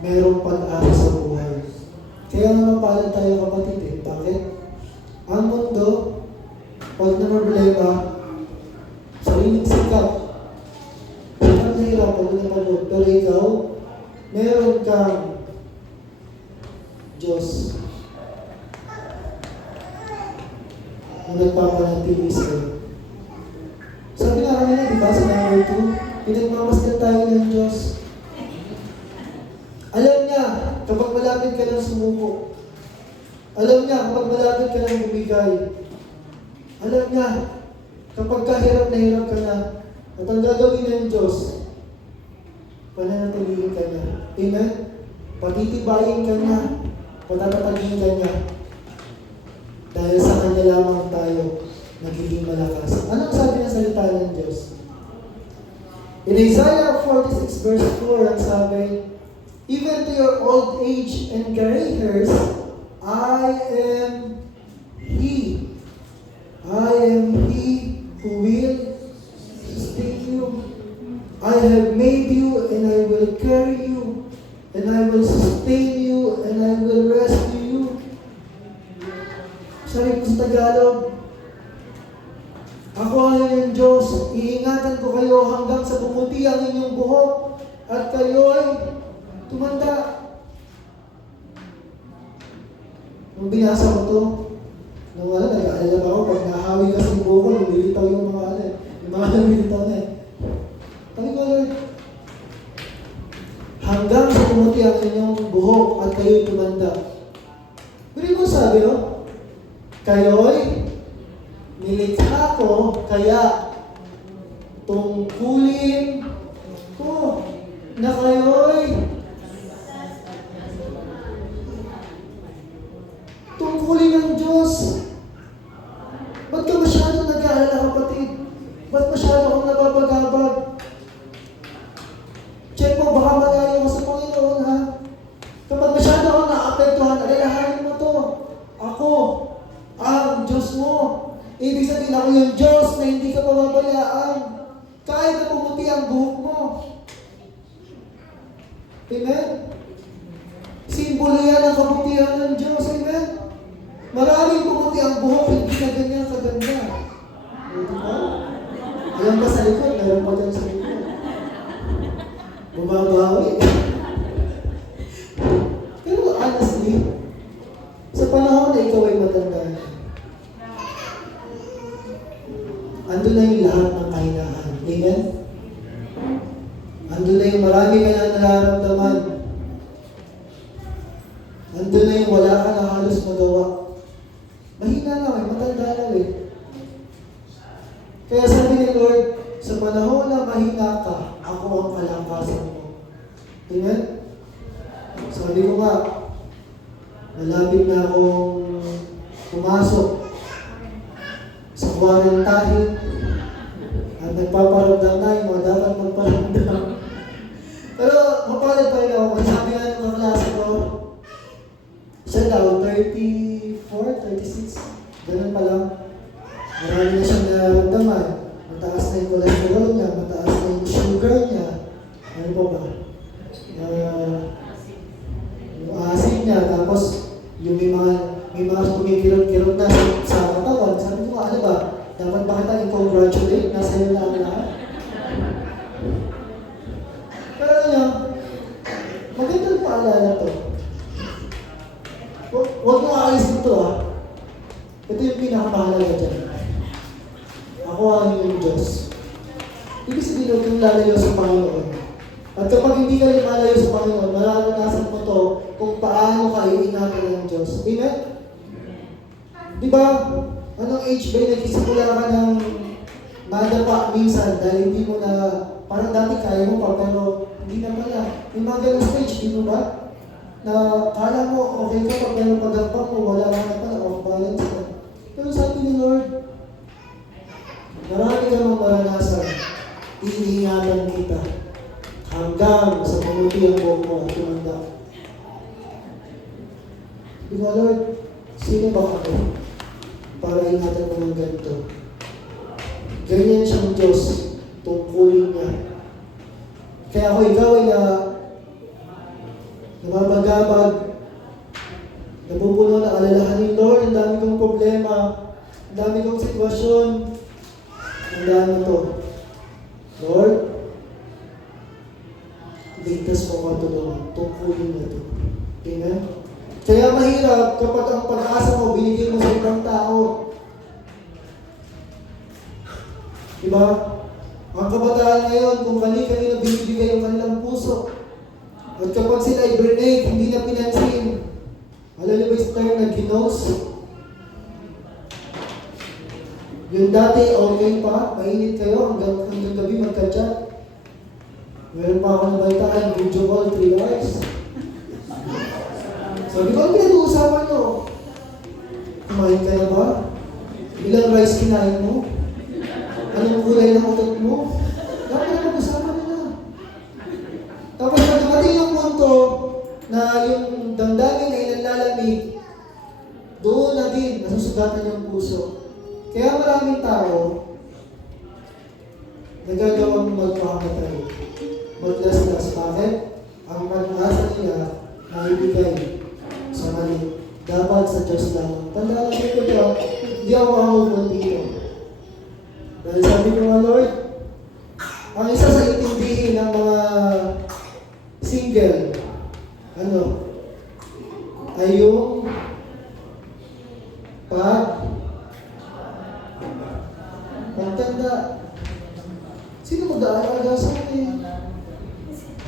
mayroong pag-asa sa buhay. Kaya naman pala tayo kapatid eh. Bakit? Ang mundo, pag na problema, sariling sikap, ang nahirap pag napanood. Pero ikaw, meron kang Diyos na nagpapanatili sa'yo. Sabi nga kanina, di ba, sa number 2, pinagmamasdan tayo ng Diyos. Alam niya, kapag malapit ka lang sumuko. Alam niya, kapag malapit ka lang bumigay. Alam niya, kapag kahirap na hirap ka na, at ang gagawin ng Diyos, pananatilihin ka niya. Amen? Patitibayin ka niya, patatatagin ka niya. Dahil sa Kanya lamang tayo nagiging malakas. Anong sabi ng salita ng Diyos? In Isaiah 46 verse 4, ang sabi, even to your old age and gray hairs, I am He. I am He who will sustain you. I have made you and I will carry you, and I will sustain you and I will rescue you. Sabi ko sa Tagalog, ako ang inyong Diyos, iingatan ko kayo hanggang sa bumuti ang inyong buhok at kayo ay tumanda. Nung binasa ko to, nung nag-aalala ako, pag nahawi kasi yung buhok ko, lumilitaw yung mga lumilitaw na eh. Sabi ko, Lord, hanggang sa bumuti ang inyong buhok at kayo'y tumanda. Pero kung sabi, kayo'y nilikha ko, kaya tungkulin ko na kayo'y tungkulin ng Diyos. Ba't ka masyadong nag-aalala, kapatid? Ba't masyado kang nababagabag? Check mo, baka malayo ka sa Panginoon, ha? Kapag masyado kang naapektuhan, alalahanin mo to. Ako, ang Diyos mo. Ibig sabihin ako yung Diyos na hindi ka pababayaan. Kahit na pumuti ang buhok mo, Amen? Simbolo yan ng kabutihan ng Diyos. Amen? Maraming pumuti ang buhok, hindi na ganyan kaganda. Diba? Alam pa sa likod, meron pa dyan sa likod. Bumabawi. Pero honestly, sa panahon na ikaw ay matanda, andun na yung lahat ng kahinaan. Amen? Andun na yung marami ka na nararamdaman. Andun na yung wala ka na halos magawa. Mahina lang eh, matanda lang eh. Kaya sabi ni Lord, sa panahon na mahina ka, ako ang kalakasan mo. Amen? Sabi ko nga, malapit na akong pumasok sa quarantine at nagpaparamdam na yung mga dapat magparamdam. Pero mapalad pa rin ako. Kasi sabi nga ng mga klase ko, siya daw, 34, 36, ganun pa lang. Marami na siyang nararamdaman. Mataas na yung cholesterol niya, mataas na yung sugar niya. Ano pa ba? Yung acid niya, tapos yung may mga kumikirot-kirot na sa katawan. Sabi ko, ano ba? Dapat ba kita i-congratulate? Nasa iyo na ang lahat. Pero ano niya, magandang paalala to. Huwag mo aalis dito ah. Ito yung pinakamahalaga dyan. Ako ang iyong Diyos. Ibig sabihin huwag kang lalayo sa Panginoon. At kapag hindi ka rin malayo sa Panginoon, mararanasan mo to kung paano ka iingatan ng Diyos. Amen? Di ba? Anong age ba yung nagsisimula ka ng madapa minsan dahil hindi mo na, parang dati kaya mo pa, pero hindi na pala. Yung mga ganong stage, di mo ba? Na kala mo okay ka pag meron pagdagpang mo, wala ka na pala, off balance ka. Pero sabi ni Lord, marami ka mong maranasan, iingatan kita hanggang sa pumuti ang buhok mo at tumanda. Di ba Lord, sino ba ako para ingatan mo ng ganito? Ganyan siyang Diyos, tungkulin niya. Kaya ako ikaw ay nababagabag, napupuno na alalahanin, Lord, ang dami kong problema, ang dami kong sitwasyon, ang dami to. Lord, ligtas mo ko tulungan, tungkulin na to. Amen? Kaya mahirap kapag ang pag-asa mo, binigay mo sa ibang tao. Diba? Ang kabataan ngayon, kung kani-kanino binibigay yung kanilang puso, at kapag sila i-grenade, hindi na pinansin. Alam niyo ba yung term na ginos? Yung dati, okay pa, mainit kayo, hanggang gabi magka-chat. Meron pa ako nabalitaan, video call, 3 hours. Sabi ko, ano pinag-uusapan nyo? Kumain ka na ba? Ilang rice kinain mo? Anong kulay ng utot mo? Dapat na mag-usapan nila. Tapos pag dumating yung punto na yung damdamin ay nanlalamig, doon na din nasusugatan yung puso. Kaya maraming tao nagagawang magpakamatay. Maglaslas. Bakit? Ang pag-asa nila naibigay sa mali. Dapat sa Diyos lang. Tandaan ko ito, hindi ako makakupon dito. Dahil sabi ko nga, Lord, ang isa sa intindihin ng mga single, ay yung pagtanda. Sino mag-aalaga sa akin?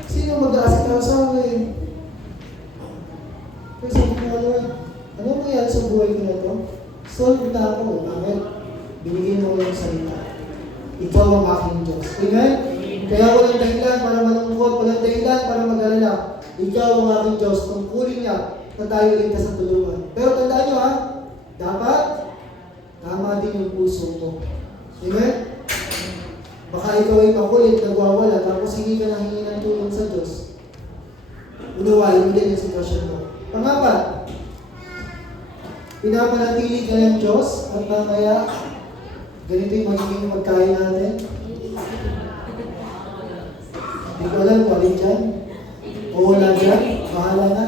Sino mag-aasikaw sa akin? Pero sabi ko nga, Lord, ano mangyari sa buhay ko na ito? Solve na ako. Bakit? Binigay mo yung salita. Ikaw ang aking Diyos. Amen? Kaya walang dahilan para malungkot, walang dahilan para mag-alala. Ikaw ang aking Diyos. Tungkulin niya na tayo ligtas sa tulungan. Pero tandaan niyo ha, dapat tama din yung puso mo. Amen? Baka ikaw ay makulit, nagwawala, tapos hindi ka nang hingi ng tulong sa Diyos. Unawain mo din yung sitwasyon mo. Pangapat, pinapanatili ka ng Diyos at mamaya ganito yung magiging magkain natin. Hindi ko alam kung alin dyan. O wala dyan? Bahala na.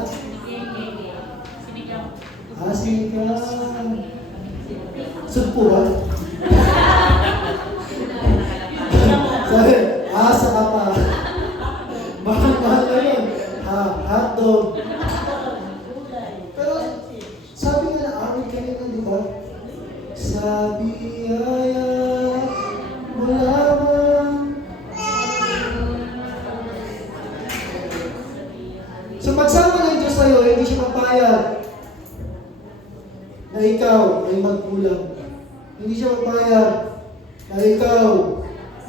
Sige ka. Sud po ba? Sabi, asa ka pa. Mahal na yun. Hotdog. Pero, sabi nga na, awit kanina, di ba? Sa biyaya mo lamang. So, pagsama ng Diyos sa'yo, hindi siya mapayag na ikaw ay magkulang. Hindi siya mapayag na ikaw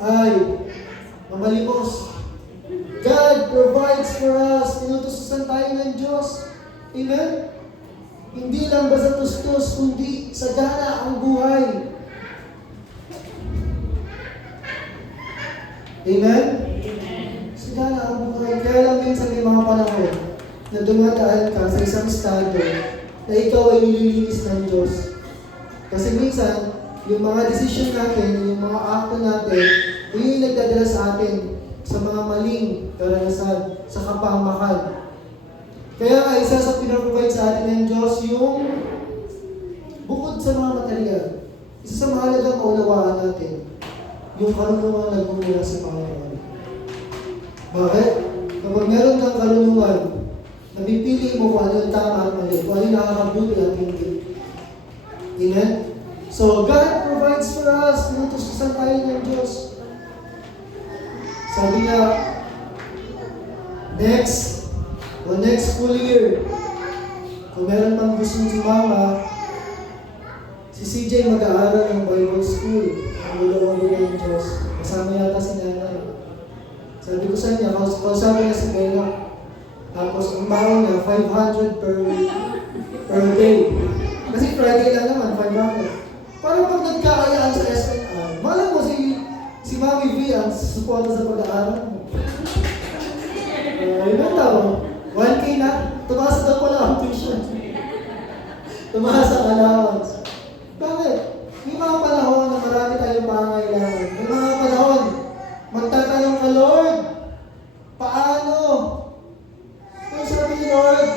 ay mamalimos. God provides for us. Inutusan tayo ng Diyos. Amen? Hindi lang basta tustos, kundi sagana ang buhay. Amen? Sagana ang buhay. Kaya lang minsan may mga panahon na dumadaan ka sa isang estado na ikaw ay nililinis ng Diyos. Kasi minsan, yung mga decision natin, yung mga akto natin, yun yung nagdadala sa atin sa mga maling karanasan, sa kapahamakan. Kaya nga, isa sa pinaprovide sa atin ng Diyos yung bukod sa mga material, isa sa mahalagang maunawaan natin, yung karunungan na nagmumula sa Panginoon. Bakit? Kapag meron kang karunungan, napipili mo kung ano yung tama at mali, kung ano yung nakakabuti at hindi. Amen? So, God provides for us. Pinutustusan tayo ng Diyos. Sabi nga, next school year, kung meron pang gustong sumama, si CJ mag-aaral ng Bible School. Ang ulo-ulo ng Diyos. Kasama yata si nanay. Sabi ko sa niya, kausapin niya si Bella. Tapos, ang baon niya, 500 per day. Kasi Friday lang naman, 500. Parang pag nagkakayaan sa SNR, malam mo si Mami V ang susuporta sa pag-aaral mo. Ilan daw? 1K na? Tumaas daw pala ang tuition. Tumaas ang allowance. Bakit? May mga panahon na marami tayong pangangailangan. May mga panahon, magtatanong ka, Lord, paano? Kung sabi ni Lord,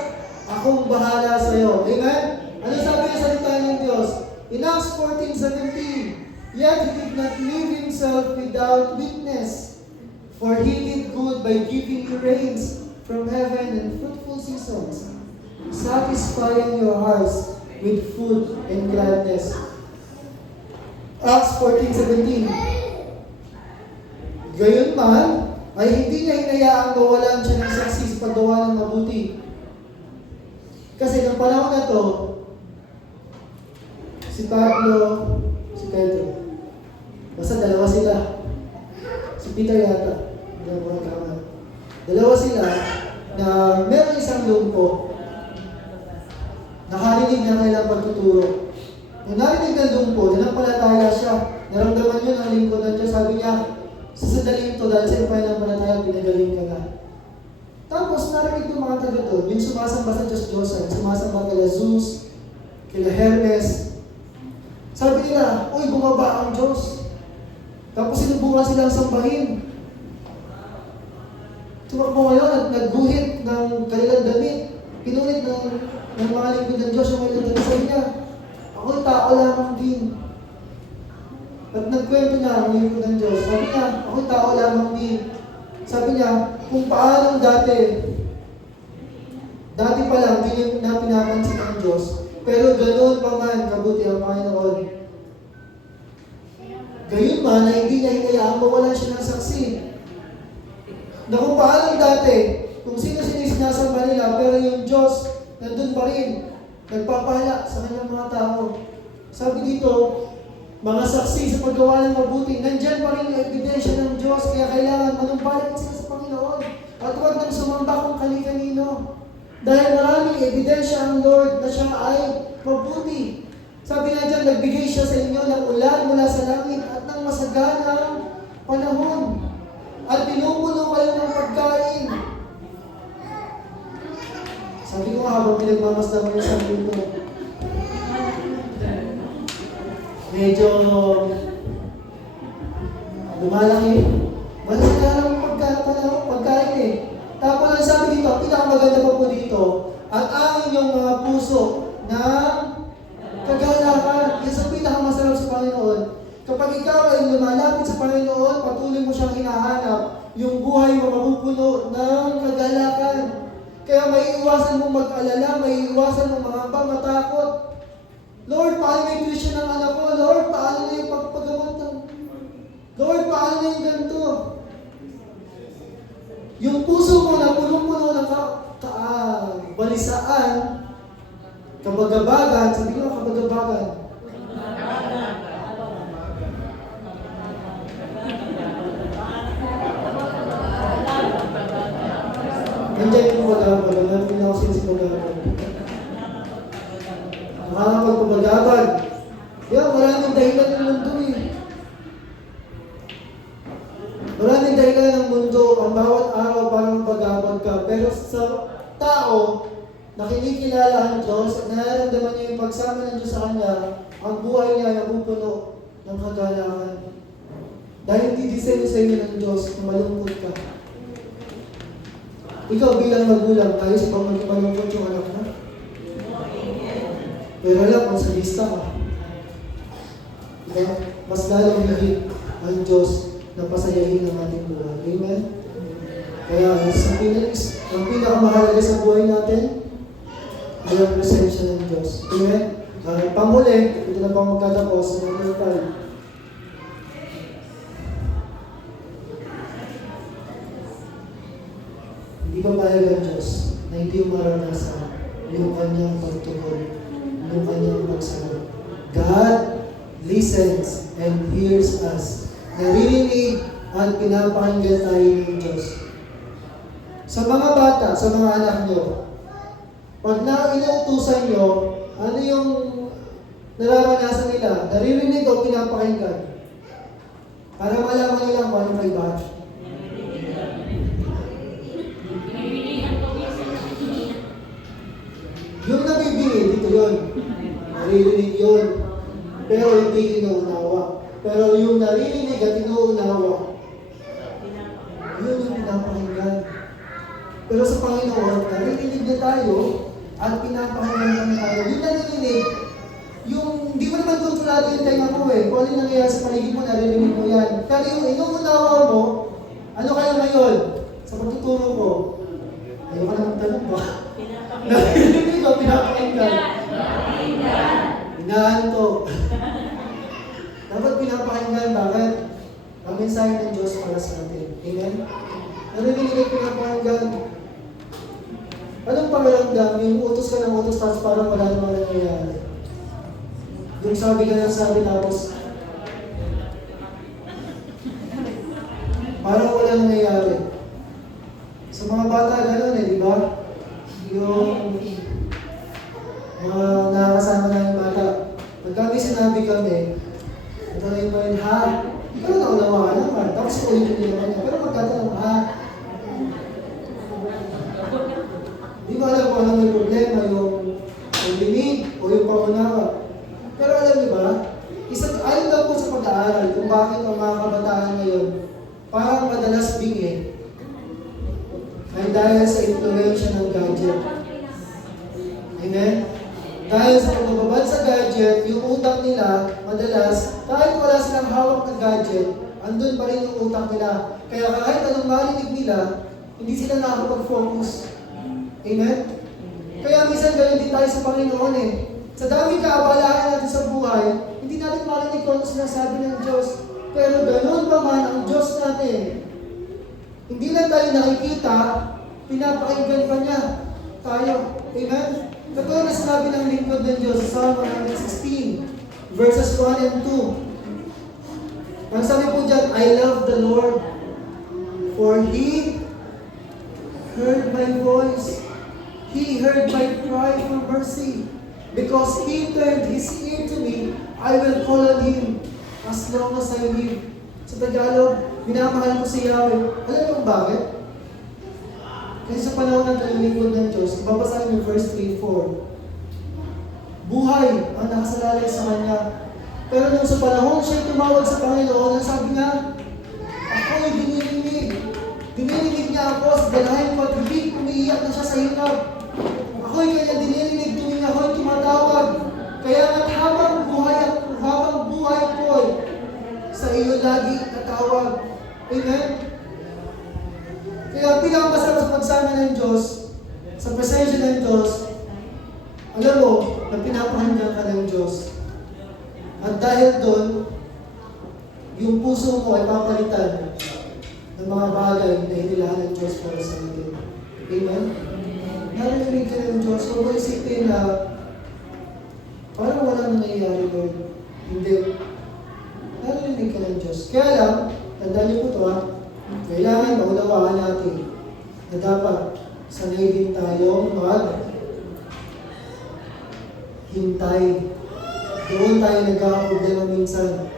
akong bahala sa'yo. Amen? Ano sabi niya sa salita ng Diyos? In Acts 14:17, yet he did not leave himself without witness, for he did good by giving you rains from heaven and fruitful seasons, satisfying your hearts with food and gladness. Acts 14:17. Gayunman, ay hindi niya hinayaang mawalan siya ng saksi sa paggawa ng mabuti. Kasi ng panahon na to, si Pablo, si Pedro, basta dalawa sila. Si Peter yata, dalawa sila na meron isang lumpo. Nakarinig na kailang pagtuturo. Nung narinig ng lumpo, nanampalataya siya. Naramdaman yun ang lingkod ng Diyos. Sabi niya, sa sandaling ito, dahil sa pananampalataya, pinagaling ka na. Tapos narinig ng mga taga doon, yung sumasamba sa Diyos-Diyosan, sumasamba kila Zeus, kila Hermes. Sabi nila, uy, bumaba ang Diyos. Tapos sinubukan silang sambahin. Tumakbo ngayon at nagguhit ng kanilang damit. Pinunit ng mga lingkod ng Diyos yung kanilang damit. Sabi niya, ako'y tao lamang din. At nagkwento na ang lingkod ng Diyos. Sabi niya, ako'y tao lamang din. Sabi niya, kung paanong dati pa lang, hindi na pinapansin ang Diyos. Pero ganoon pa man, kabuti ang Panginoon. Gayon man, na hindi niya hinayaang mawalan siya ng saksi. Na kung paanong dati, kung sino-sino sinasamba nila, pero yung Diyos, nandun pa rin, nagpapala sa kanyang mga tao. Sabi dito, mga saksi sa paggawa ng mabuti, nandyan pa rin yung ebidensya ng Diyos, kaya kailangan manumpalan sila sa Panginoon. At huwag nang sumamba kung kani-kanino. Dahil maraming ebidensya ang Lord na siya ay mabuti. Sabi nga dyan, nagbigay siya sa inyo ng ulan mula sa langit at ng masaganang panahon. At pinupuno kayo ng pagkain. Sabi ko habang pinagmamasdan mo yung sabi ko, medyo lumalaki. Masaganang pagkain eh. Tapos ang sabi dito, iwasan mong mag-alala, may iwasan mong mangamba, matakot. Lord, paano na yung tuition ng anak ko? Lord, paano na yung pagpagamot ng... Lord, paano na yung ganito? Yung puso mo na punong-puno ng balisaan, kabagabagan, sabi ko, kabagabagan. Nandiyan yung pagkakabag, natin ako sinisipagkakabag. Nakakapagpabagabag. Kaya maraming dahilan ng mundo eh. Maraming dahilan ng mundo ang bawat araw para magpagabag ka. Pero sa tao na kinikilala ang Diyos at nararamdaman niya yung pagsama ng Diyos sa Kanya, ang buhay niya ay napupuno ng kagalakan. Dahil hindi disenyo sa inyo ng Diyos na malungkot ka. Ikaw bilang magulang, tayo sa pang maging malungkot yung anak mo. Pero alam kung sa lista ka. Diba? Mas lalong higit ang Diyos na pasayahin ang ating buhay. Amen? Kaya ang pinakamahalaga sa buhay natin ay ang presensya ng Diyos. Amen? Pamuli, ito na pang magkatapos sa number 5. Hindi ba pahalaga ang Diyos na hindi yung maranasan yung kanyang pagtugon, yung kanyang pagsagot? God listens and hears us. Naririnig at pinapakinggan tayo ng Diyos. Sa mga bata, sa mga anak nyo, pag inuutusan nyo, ano yung nararanasan nila? Naririnig o pinapakinggan? Para malaman nila kung ano may bata. Yung nabibigay, dito yun. Naririnig yun. Pero hindi inuunawa. Pero yung naririnig at inuunawa, yun yung pinapakinggan. Pero sa Panginoon, naririnig na tayo at pinapakinggan naman tayo. Yung naririnig, yung hindi mo naman kontrolado yung tenga mo eh. Kung ano yung nangyayari sa paligid mo, naririnig mo yan. Pero yung inuunawa mo, ano kaya ngayon? Sa pagtuturo ko, ayaw ka naman tanong ba? Naririnig o pinapakinggan? Inaantok. Dapat pinapakinggan. Bakit? Ang mensahe ng Diyos para sa atin. Amen? Naririnig at pinapakinggan. Anong pangalamdam? Yung utos ka ng utos tapos parang wala namang nangyayari. Yung sabi ka ng sabi tapos parang wala nangyayari. Sa mga bata, gano'n eh, di ba? Yung mga nakakasama na yung bata. Pag kami sinabi kami, ito na yung point, ha? Pero naunawa ka naman. Tapos ulitin nila naman. Pero magtatanong, ha? Di ba alam kung anong may problema, yung dinig o yung pangunawa. Pero alam niyo ba, ayon daw po sa pag-aaral kung bakit ang mga kabataan ngayon parang madalas bingi ay dahil sa influensya ng gadget. Amen? Dahil sa pagbababad sa gadget, yung utak nila, madalas, kahit wala silang hawak na gadget, andun pa rin yung utak nila. Kaya kahit anong marinig nila, hindi sila nakakapag-focus. Amen? Kaya minsan ganun din tayo sa Panginoon eh. Sa daming kaabalahan natin sa buhay, hindi natin marinig kung ano sinasabi ng Diyos. Pero ganun pa man ang Diyos natin. Hindi lang tayo nakikita, pinapakinggan pa niya tayo. Amen? Katulad na sinabi ng lingkod ng Diyos sa Psalm 116, verses 1 and 2. Ang sabi po dyan, I love the Lord, for He heard my voice. He heard my cry for mercy. Because He turned His ear to me, I will call on Him as long as I live. Sa Tagalog, minamahal ko si Yahweh. Alam mo bakit? Kasi sa panahon ng kalilingkod ng Diyos, babasahin yung verse 3-4. Buhay ang nakasalalay sa Kanya. Pero nung sa panahon siya tumawag sa Panginoon, ang sabi niya, ako'y dinirinig. Dinirinig niya ako sa dalahin ko at hindi umiiyak na siya sa hirap. Ako'y kanya dinirinig tuwing ako'y tumatawag. Kaya at habang buhay ko, sa iyo lagi tatawag. Amen? Kaya pinakamasarap sa pagsama ng Diyos, sa presensya ng Diyos, alam mo, na pinapahanggan ka ng Diyos. At dahil doon, yung puso mo ay papalitan ng mga bagay na hinilaan ng Diyos para sa atin. Amen? Narinig ka ng Diyos, huwag mo isipin na parang walang nangyayari, Lord. Hindi. Narinig ka ng Diyos. Kaya lang, tandaan niyo po ito ha, kailangan maunawaan natin na dapat sanay din tayong hintay. Doon tayo nagkakaproblema minsan.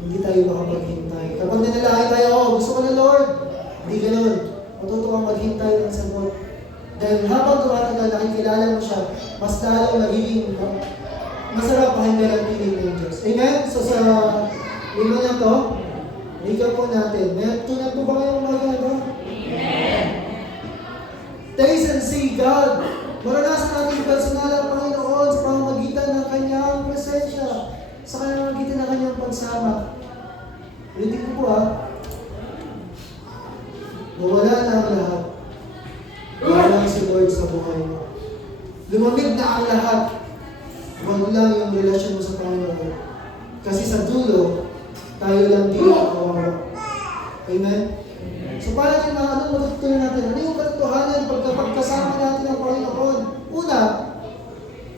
Hindi tayo makapaghintay. Kapag nanalangin tayo, gusto ko na Lord. Hindi ganun. Matuto kang maghintay ng sagot. Dahil habang tumatagal, nakikilala mo siya, mas lalong nagiging masarap pakinggan ang piling ng Diyos. Amen? So sa lima na to, liga po natin. May tunan po ba kayong umaga ito? Amen! Taste and see God. Maranasan natin personal ang Panginoon sa pamamagitan ng kanyang presensya, sa pamamagitan ng kanyang pagsama. Ulitin ko po mawala na ang lahat. Wala si Lord sa buhay mo. Lumamig na ang lahat. Huwag lang yung relasyon mo sa Panginoon. Kasi sa dulo, tayo lang din ang kawawa. Amen? So paano natin matutunan natin? Ano yung katotohanan pagkasama natin ng Panginoon? Una,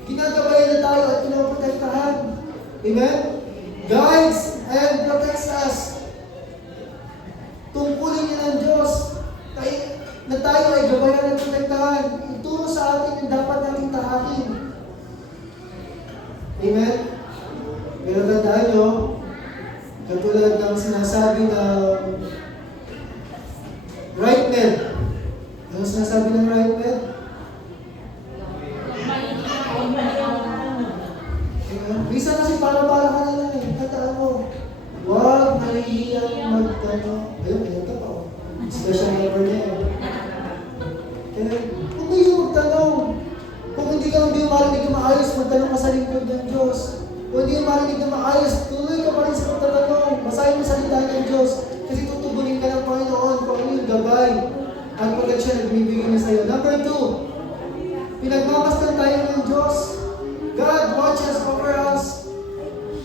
ginagabayan na tayo at pinaprotektahan. Amen? Guides and protects us. Tungkulin niya ng Diyos na tayo ay gabayan at protektahan. Ituro sa atin yung dapat nating tahakin. Amen? Pero tandaan nyo, katulad ng sinasabi na right man. Ano sinasabi ng right man? Bisa kasi para-para ka na lang eh. Tandaan mo, huwag nahihiyang magtanong. Ayun, ayun ka pa oh. Special number na yun. Kaya, huwag nahihiyang magtanong. Kung hindi marinig na maayos, magtanong ka sa lingkod ng Diyos. Kung hindi marinig na maayos, tuloy ka pa rin sa pagtatanong. Basahin mo salita ng Diyos. Kasi tutugunin ka ng Panginoon kung ano yung gabay at pagkat siya nagbibigay na sa'yo. Number 2, pinagmamasdan tayo ng Diyos. God watches over us.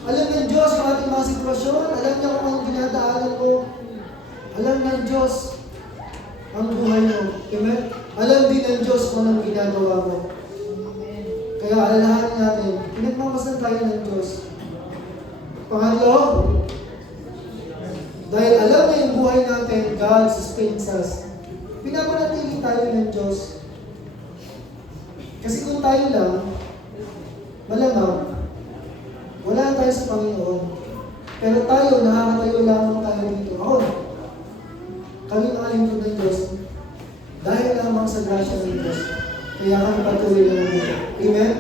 Alam ng Diyos ang ating mga sitwasyon. Alam niya kung anong dinadaanan mo. Alam ng Diyos ang buhay mo. Amen? Alam din ng Diyos kung anong ginagawa mo. Kaya alalahanin natin, pinagmamasdan tayo ng Diyos. Pangatlo, dahil alam na yung buhay natin, God sustains us. Pinapanatili tayo ng Diyos. Kasi kung tayo lang, malamang, wala tayo sa Panginoon. Pero tayo, nakakatayo lamang tayo dito. Ako, kami nakalingkod ng Diyos dahil lamang sa grasya ng Diyos. Kaya kami patuloy lang dito. Amen?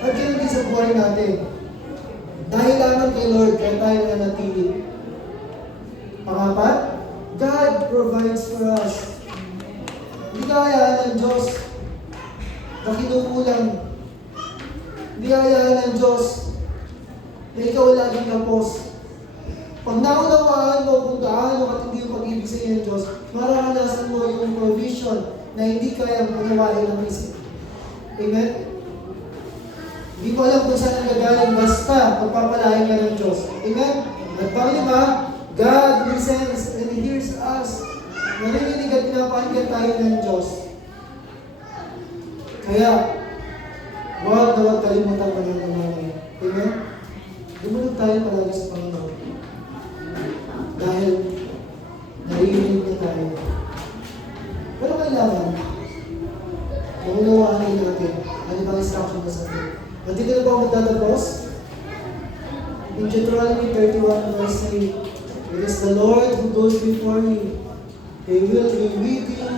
At yun din sa buhay natin. Dahil lamang kay Lord, kaya tayo nanatili. Pangapat, God provides for us. Hindi kaya ng Diyos na kinukulang. Hindi kaya ng Diyos na ikaw laging kapos. Pag naunawaan mo kung gaano katindi yung pag-ibig sa iyo ng Diyos, mararanasan mo yung provision na hindi kaya unawain ng isip. Amen? Hindi mo alam kung saan ang gagaling basta pagpapalain ka ng Diyos. Amen? At panglima, God listens and hears us. Narinig at pinapakinggan tayo ng Diyos. Kaya, huwag na huwag kalimutan mananalangin. Amen? Lumunod tayo palagi sa Panginoon. Dahil naririnig niya tayo. Pero kailangan, maunawaan natin ano bang instruction na sa atin. At dito na ba magtatapos? In Deuteronomy 31 verse 3, it is the Lord who goes before you. He will be with you.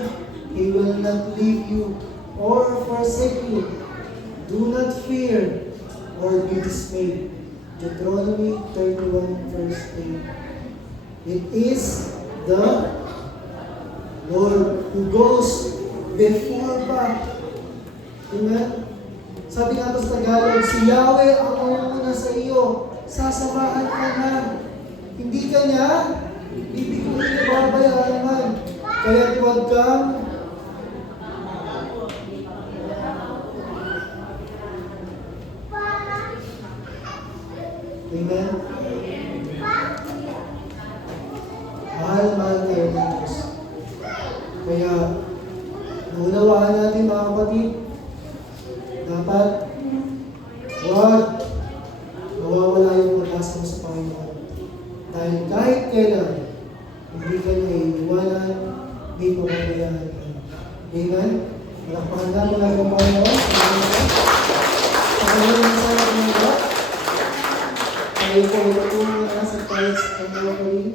He will not leave you or forsake you. Do not fear or be dismayed. Deuteronomy 31 verse 8. It is the Lord who goes before pa. Amen? Sabi nga sa Tagalog, si Yahweh ang umuna sa iyo. Sasamahan ka na. Hindi ka niya, ibig mo babayaran man. Kaya huwag kang Naunawaan natin mga kapatid, dapat huwag mawawala yung pag-asa mo sa Panginoon. Dahil kahit kailan, hindi ka niya iiwanan, hindi pamamayaan ka. Amen? Malakpakan natin ang Panginoon. Sa Panginoon sa ating mga tayo po ay patungo na sa tayo sa Panginoon.